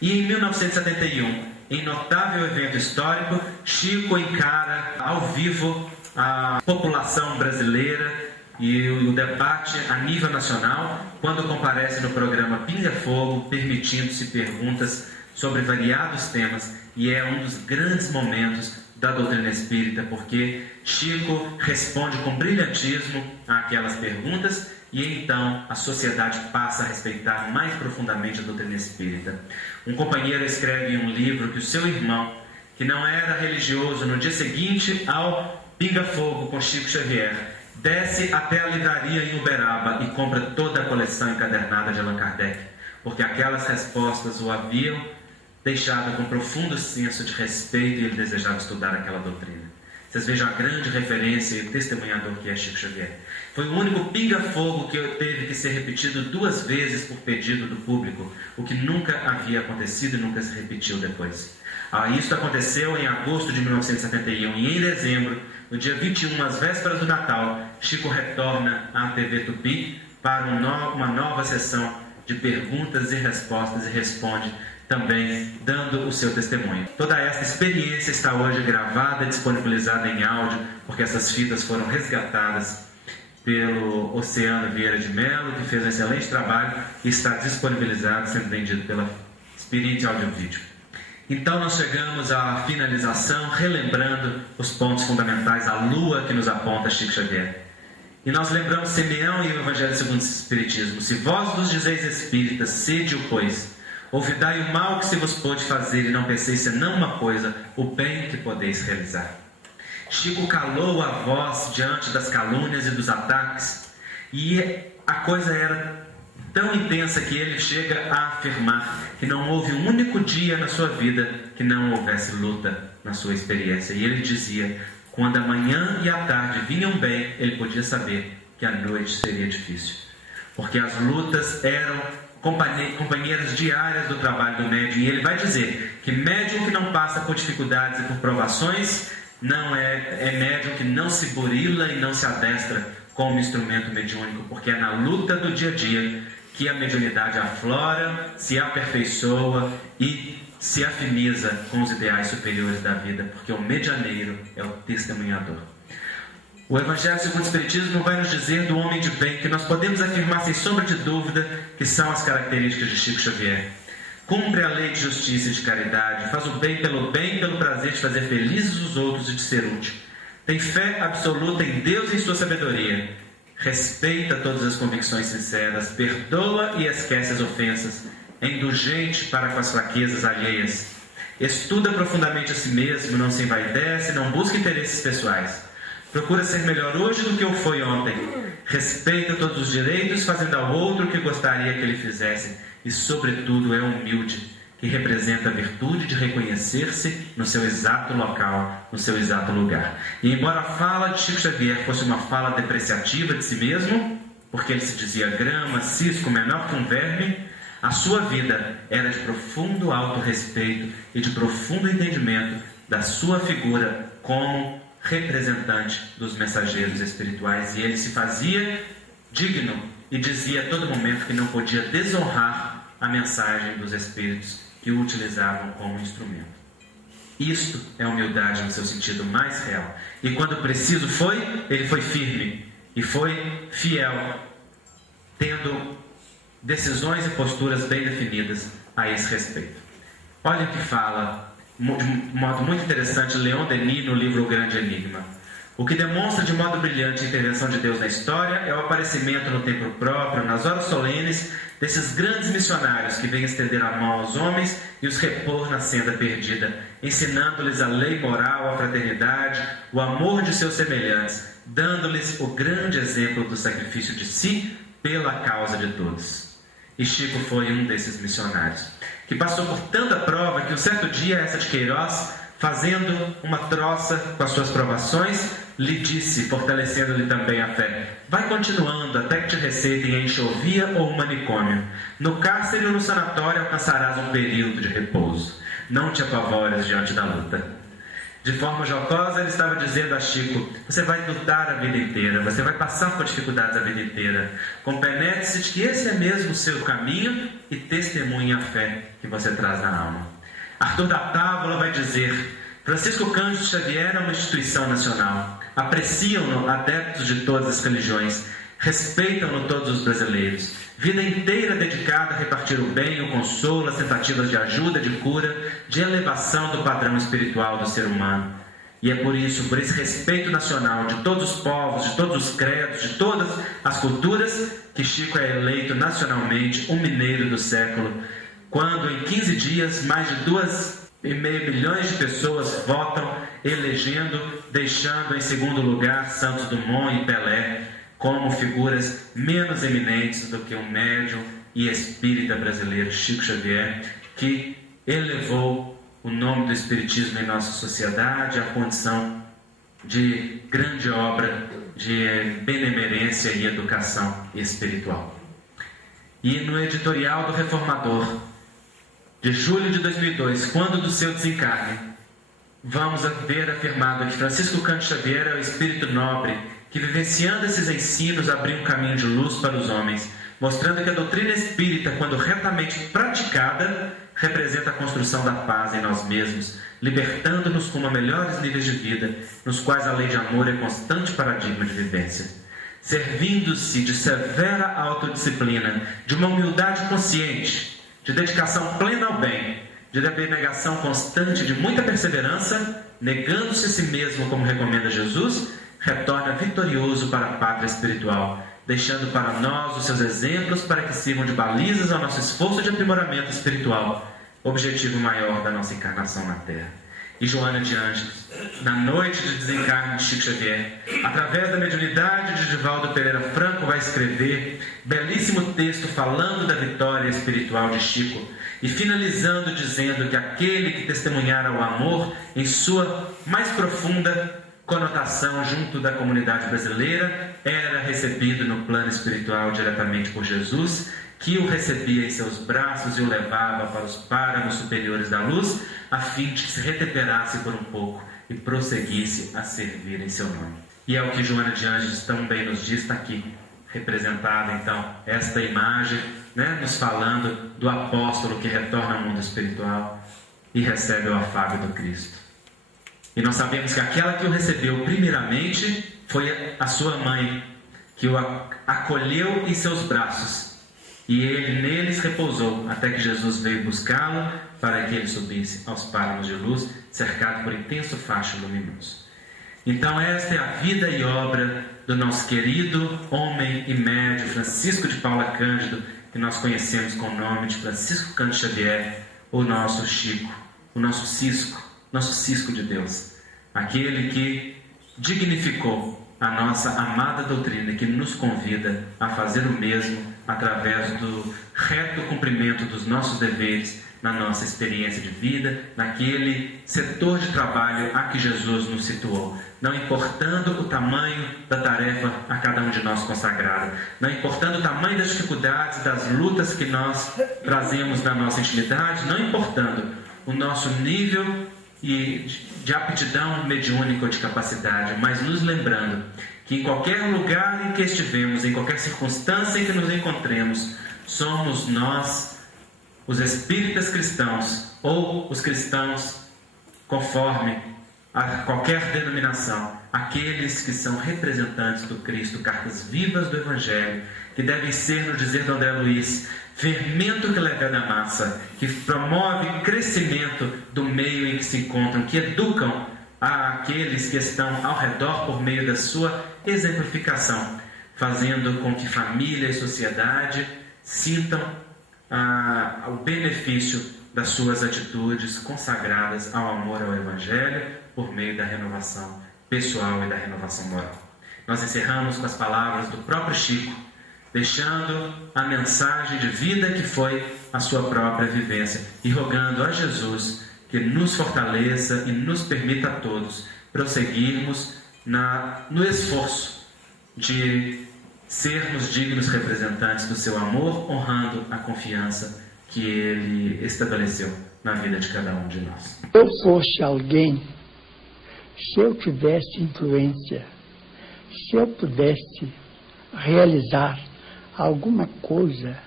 E em 1971, em notável evento histórico, Chico encara ao vivo a população brasileira e o debate a nível nacional, quando comparece no programa Pinga Fogo, permitindo-se perguntas sobre variados temas, e é um dos grandes momentos da doutrina espírita, porque Chico responde com brilhantismo àquelas perguntas, e então a sociedade passa a respeitar mais profundamente a doutrina espírita. Um companheiro escreve em um livro que o seu irmão, que não era religioso, no dia seguinte ao Pinga Fogo com Chico Xavier, desce até a livraria em Uberaba e compra toda a coleção encadernada de Allan Kardec, porque aquelas respostas o haviam deixado com profundo senso de respeito e ele desejava estudar aquela doutrina. Vocês vejam a grande referência e o testemunhador que é Chico Xavier. Foi o único pinga-fogo que teve que ser repetido 2 vezes por pedido do público, o que nunca havia acontecido e nunca se repetiu depois. Isso aconteceu em agosto de 1971, e em dezembro, no dia 21, às vésperas do Natal, Chico retorna à TV Tupi para uma nova sessão de perguntas e respostas, e responde também dando o seu testemunho. Toda esta experiência está hoje gravada e disponibilizada em áudio, porque essas fitas foram resgatadas pelo Oceano Vieira de Mello, que fez um excelente trabalho e está disponibilizado, sendo vendido pela Spirit Audio Vídeo. Então nós chegamos à finalização, relembrando os pontos fundamentais, a lua que nos aponta Chico Xavier. E nós lembramos Simeão e o Evangelho segundo o Espiritismo: se vós vos dizeis espíritas, sede-o, pois. Ouvidai o mal que se vos pôde fazer, e não penseis senão uma coisa, o bem que podeis realizar. Chico calou a voz diante das calúnias e dos ataques, e a coisa era tão intensa que ele chega a afirmar que não houve um único dia na sua vida que não houvesse luta na sua experiência. E ele dizia: quando a manhã e a tarde vinham bem, ele podia saber que a noite seria difícil, porque as lutas eram companheiras diárias do trabalho do médium. E ele vai dizer que médium que não passa por dificuldades e por provações não é médium que não se burila e não se adestra como instrumento mediúnico, porque é na luta do dia a dia que a mediunidade aflora, se aperfeiçoa e se afiniza com os ideais superiores da vida, porque o medianeiro é o testemunhador. O Evangelho segundo o Espiritismo vai nos dizer do homem de bem que nós podemos afirmar sem sombra de dúvida que são as características de Chico Xavier. Cumpre a lei de justiça e de caridade, faz o bem pelo prazer de fazer felizes os outros e de ser útil. Tem fé absoluta em Deus e em sua sabedoria. Respeita todas as convicções sinceras, perdoa e esquece as ofensas, é indulgente para com as fraquezas alheias. Estuda profundamente a si mesmo, não se envaidece, não busca interesses pessoais. Procura ser melhor hoje do que o foi ontem. Respeita todos os direitos, fazendo ao outro o que gostaria que ele fizesse. E, sobretudo, é humilde, que representa a virtude de reconhecer-se no seu exato local, no seu exato lugar. E embora a fala de Chico Xavier fosse uma fala depreciativa de si mesmo, porque ele se dizia grama, cisco, menor que um verme, a sua vida era de profundo autorrespeito e de profundo entendimento da sua figura como representante dos mensageiros espirituais, e ele se fazia digno e dizia a todo momento que não podia desonrar a mensagem dos espíritos que o utilizavam como instrumento. Isto é humildade no seu sentido mais real. E quando preciso foi, ele foi firme e foi fiel, tendo decisões e posturas bem definidas a esse respeito. Olha o que fala de modo muito interessante Leon Denis no livro O Grande Enigma. O que demonstra de modo brilhante a intervenção de Deus na história é o aparecimento no tempo próprio, nas horas solenes, desses grandes missionários que vêm estender a mão aos homens e os repor na senda perdida, ensinando-lhes a lei moral, a fraternidade, o amor de seus semelhantes, dando-lhes o grande exemplo do sacrifício de si pela causa de todos. E Chico foi um desses missionários, que passou por tanta prova que um certo dia essa de Queiroz, fazendo uma troça com as suas provações, lhe disse, fortalecendo-lhe também a fé: vai continuando até que te receitem a enxovia ou um manicômio. No cárcere ou no sanatório alcançarás um período de repouso. Não te apavores diante da luta. De forma jocosa, ele estava dizendo a Chico: você vai lutar a vida inteira, você vai passar por dificuldades a vida inteira. Compenetre-se de que esse é mesmo o seu caminho e testemunhe a fé que você traz na alma. Arthur da Távola vai dizer: Francisco Cândido Xavier é uma instituição nacional. Apreciam-no adeptos de todas as religiões. Respeitam-no todos os brasileiros. Vida inteira dedicada a repartir o bem, o consolo, as tentativas de ajuda, de cura, de elevação do padrão espiritual do ser humano. E é por isso, por esse respeito nacional de todos os povos, de todos os credos, de todas as culturas, que Chico é eleito nacionalmente um mineiro do século, quando em 15 dias mais de 2,5 milhões de pessoas votam, elegendo, deixando em segundo lugar Santos Dumont e Pelé como figuras menos eminentes do que o médium e espírita brasileiro Chico Xavier, que elevou o nome do espiritismo em nossa sociedade à condição de grande obra de benemerência e educação espiritual. E no editorial do Reformador, de julho de 2002, quando do seu desencarne, vamos ver afirmado que Francisco Cândido Xavier é o espírito nobre que, vivenciando esses ensinos, abriu um caminho de luz para os homens, mostrando que a doutrina espírita, quando retamente praticada, representa a construção da paz em nós mesmos, libertando-nos com melhores níveis de vida, nos quais a lei de amor é constante paradigma de vivência. Servindo-se de severa autodisciplina, de uma humildade consciente, de dedicação plena ao bem, de abnegação constante, de muita perseverança, negando-se a si mesmo, como recomenda Jesus, retorna vitorioso para a pátria espiritual, deixando para nós os seus exemplos para que sirvam de balizas ao nosso esforço de aprimoramento espiritual, objetivo maior da nossa encarnação na Terra. E Joana de Ângeles, na noite de desencarne de Chico Xavier, através da mediunidade de Divaldo Pereira Franco, vai escrever belíssimo texto falando da vitória espiritual de Chico e finalizando dizendo que aquele que testemunhara o amor em sua mais profunda conotação junto da comunidade brasileira era recebido no plano espiritual diretamente por Jesus, que o recebia em seus braços e o levava para os páramos superiores da luz, a fim de que se retemperasse por um pouco e prosseguisse a servir em seu nome. E é o que Joana de Ângeles também nos diz, está aqui representada então esta imagem, nos falando do apóstolo que retorna ao mundo espiritual e recebe o afago do Cristo. E nós sabemos que aquela que o recebeu primeiramente foi a sua mãe que o acolheu em seus braços, e ele neles repousou, até que Jesus veio buscá-lo para que ele subisse aos páramos de luz, cercado por intenso facho luminoso. Então esta é a vida e obra do nosso querido homem e médio Francisco de Paula Cândido, que nós conhecemos com o nome de Francisco Cândido Xavier, o nosso Chico, o nosso Cisco de Deus, aquele que dignificou a nossa amada doutrina, que nos convida a fazer o mesmo através do reto cumprimento dos nossos deveres na nossa experiência de vida, naquele setor de trabalho a que Jesus nos situou, não importando o tamanho da tarefa a cada um de nós consagrada, não importando o tamanho das dificuldades, das lutas que nós trazemos na nossa intimidade, não importando o nosso nível de aptidão mediúnica ou de capacidade, mas nos lembrando que em qualquer lugar em que estivemos, em qualquer circunstância em que nos encontremos, somos nós, os espíritas cristãos, ou os cristãos conforme a qualquer denominação, aqueles que são representantes do Cristo, cartas vivas do Evangelho, que devem ser, no dizer de André Luiz, fermento que leveda a massa, que promove crescimento do meio em que se encontram, que educam àqueles que estão ao redor por meio da sua exemplificação, fazendo com que família e sociedade sintam o benefício das suas atitudes consagradas ao amor ao Evangelho por meio da renovação pessoal e da renovação moral. Nós encerramos com as palavras do próprio Chico, deixando a mensagem de vida que foi a sua própria vivência e rogando a Jesus que nos fortaleça e nos permita a todos prosseguirmos no esforço de sermos dignos representantes do seu amor, honrando a confiança que ele estabeleceu na vida de cada um de nós. Se eu fosse alguém, se eu tivesse influência, se eu pudesse realizar alguma coisa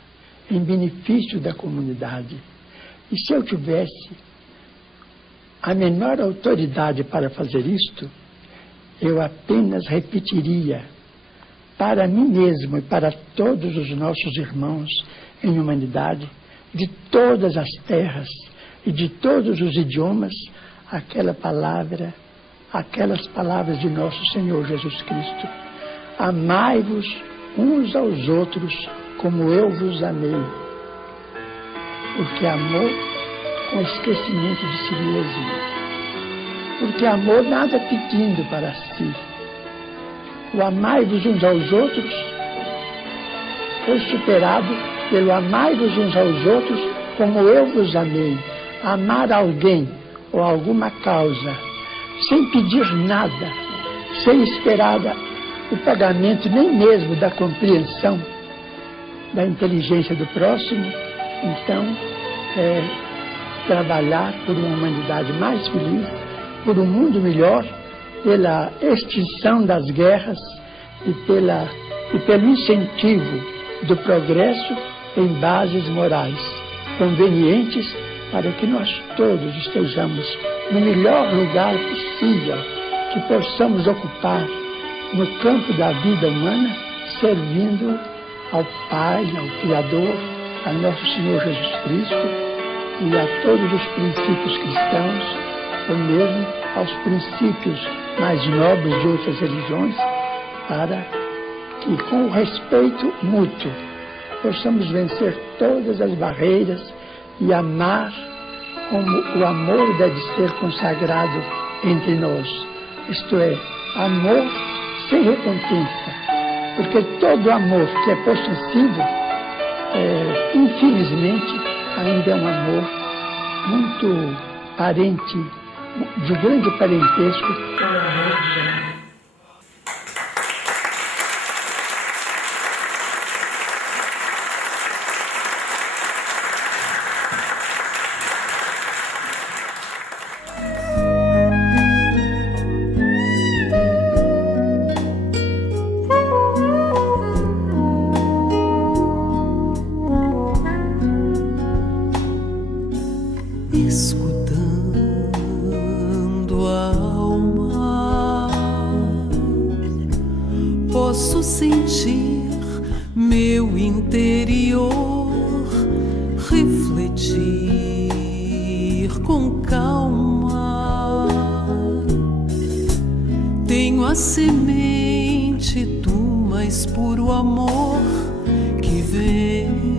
em benefício da comunidade, e se eu tivesse a menor autoridade para fazer isto, eu apenas repetiria para mim mesmo e para todos os nossos irmãos em humanidade, de todas as terras e de todos os idiomas, aquelas palavras de nosso Senhor Jesus Cristo: amai-vos uns aos outros como eu vos amei. Porque amor com esquecimento de si mesmo. Porque amor nada pedindo para si. O amai-vos uns aos outros foi superado pelo amai-vos uns aos outros como eu vos amei. Amar alguém ou alguma causa sem pedir nada, sem esperar o pagamento nem mesmo da compreensão da inteligência do próximo, então trabalhar por uma humanidade mais feliz, por um mundo melhor, pela extinção das guerras e pelo incentivo do progresso em bases morais convenientes para que nós todos estejamos no melhor lugar possível que possamos ocupar no campo da vida humana, servindo ao Pai, ao Criador, a nosso Senhor Jesus Cristo e a todos os princípios cristãos, ou mesmo aos princípios mais nobres de outras religiões, para que, com o respeito mútuo, possamos vencer todas as barreiras e amar como o amor deve ser consagrado entre nós. Isto é, amor sem recompensa, porque todo amor que é possessivo, infelizmente, ainda é um amor muito parente, de grande parentesco. posso sentir meu interior, refletir com calma. Tenho a semente do mais puro amor que vem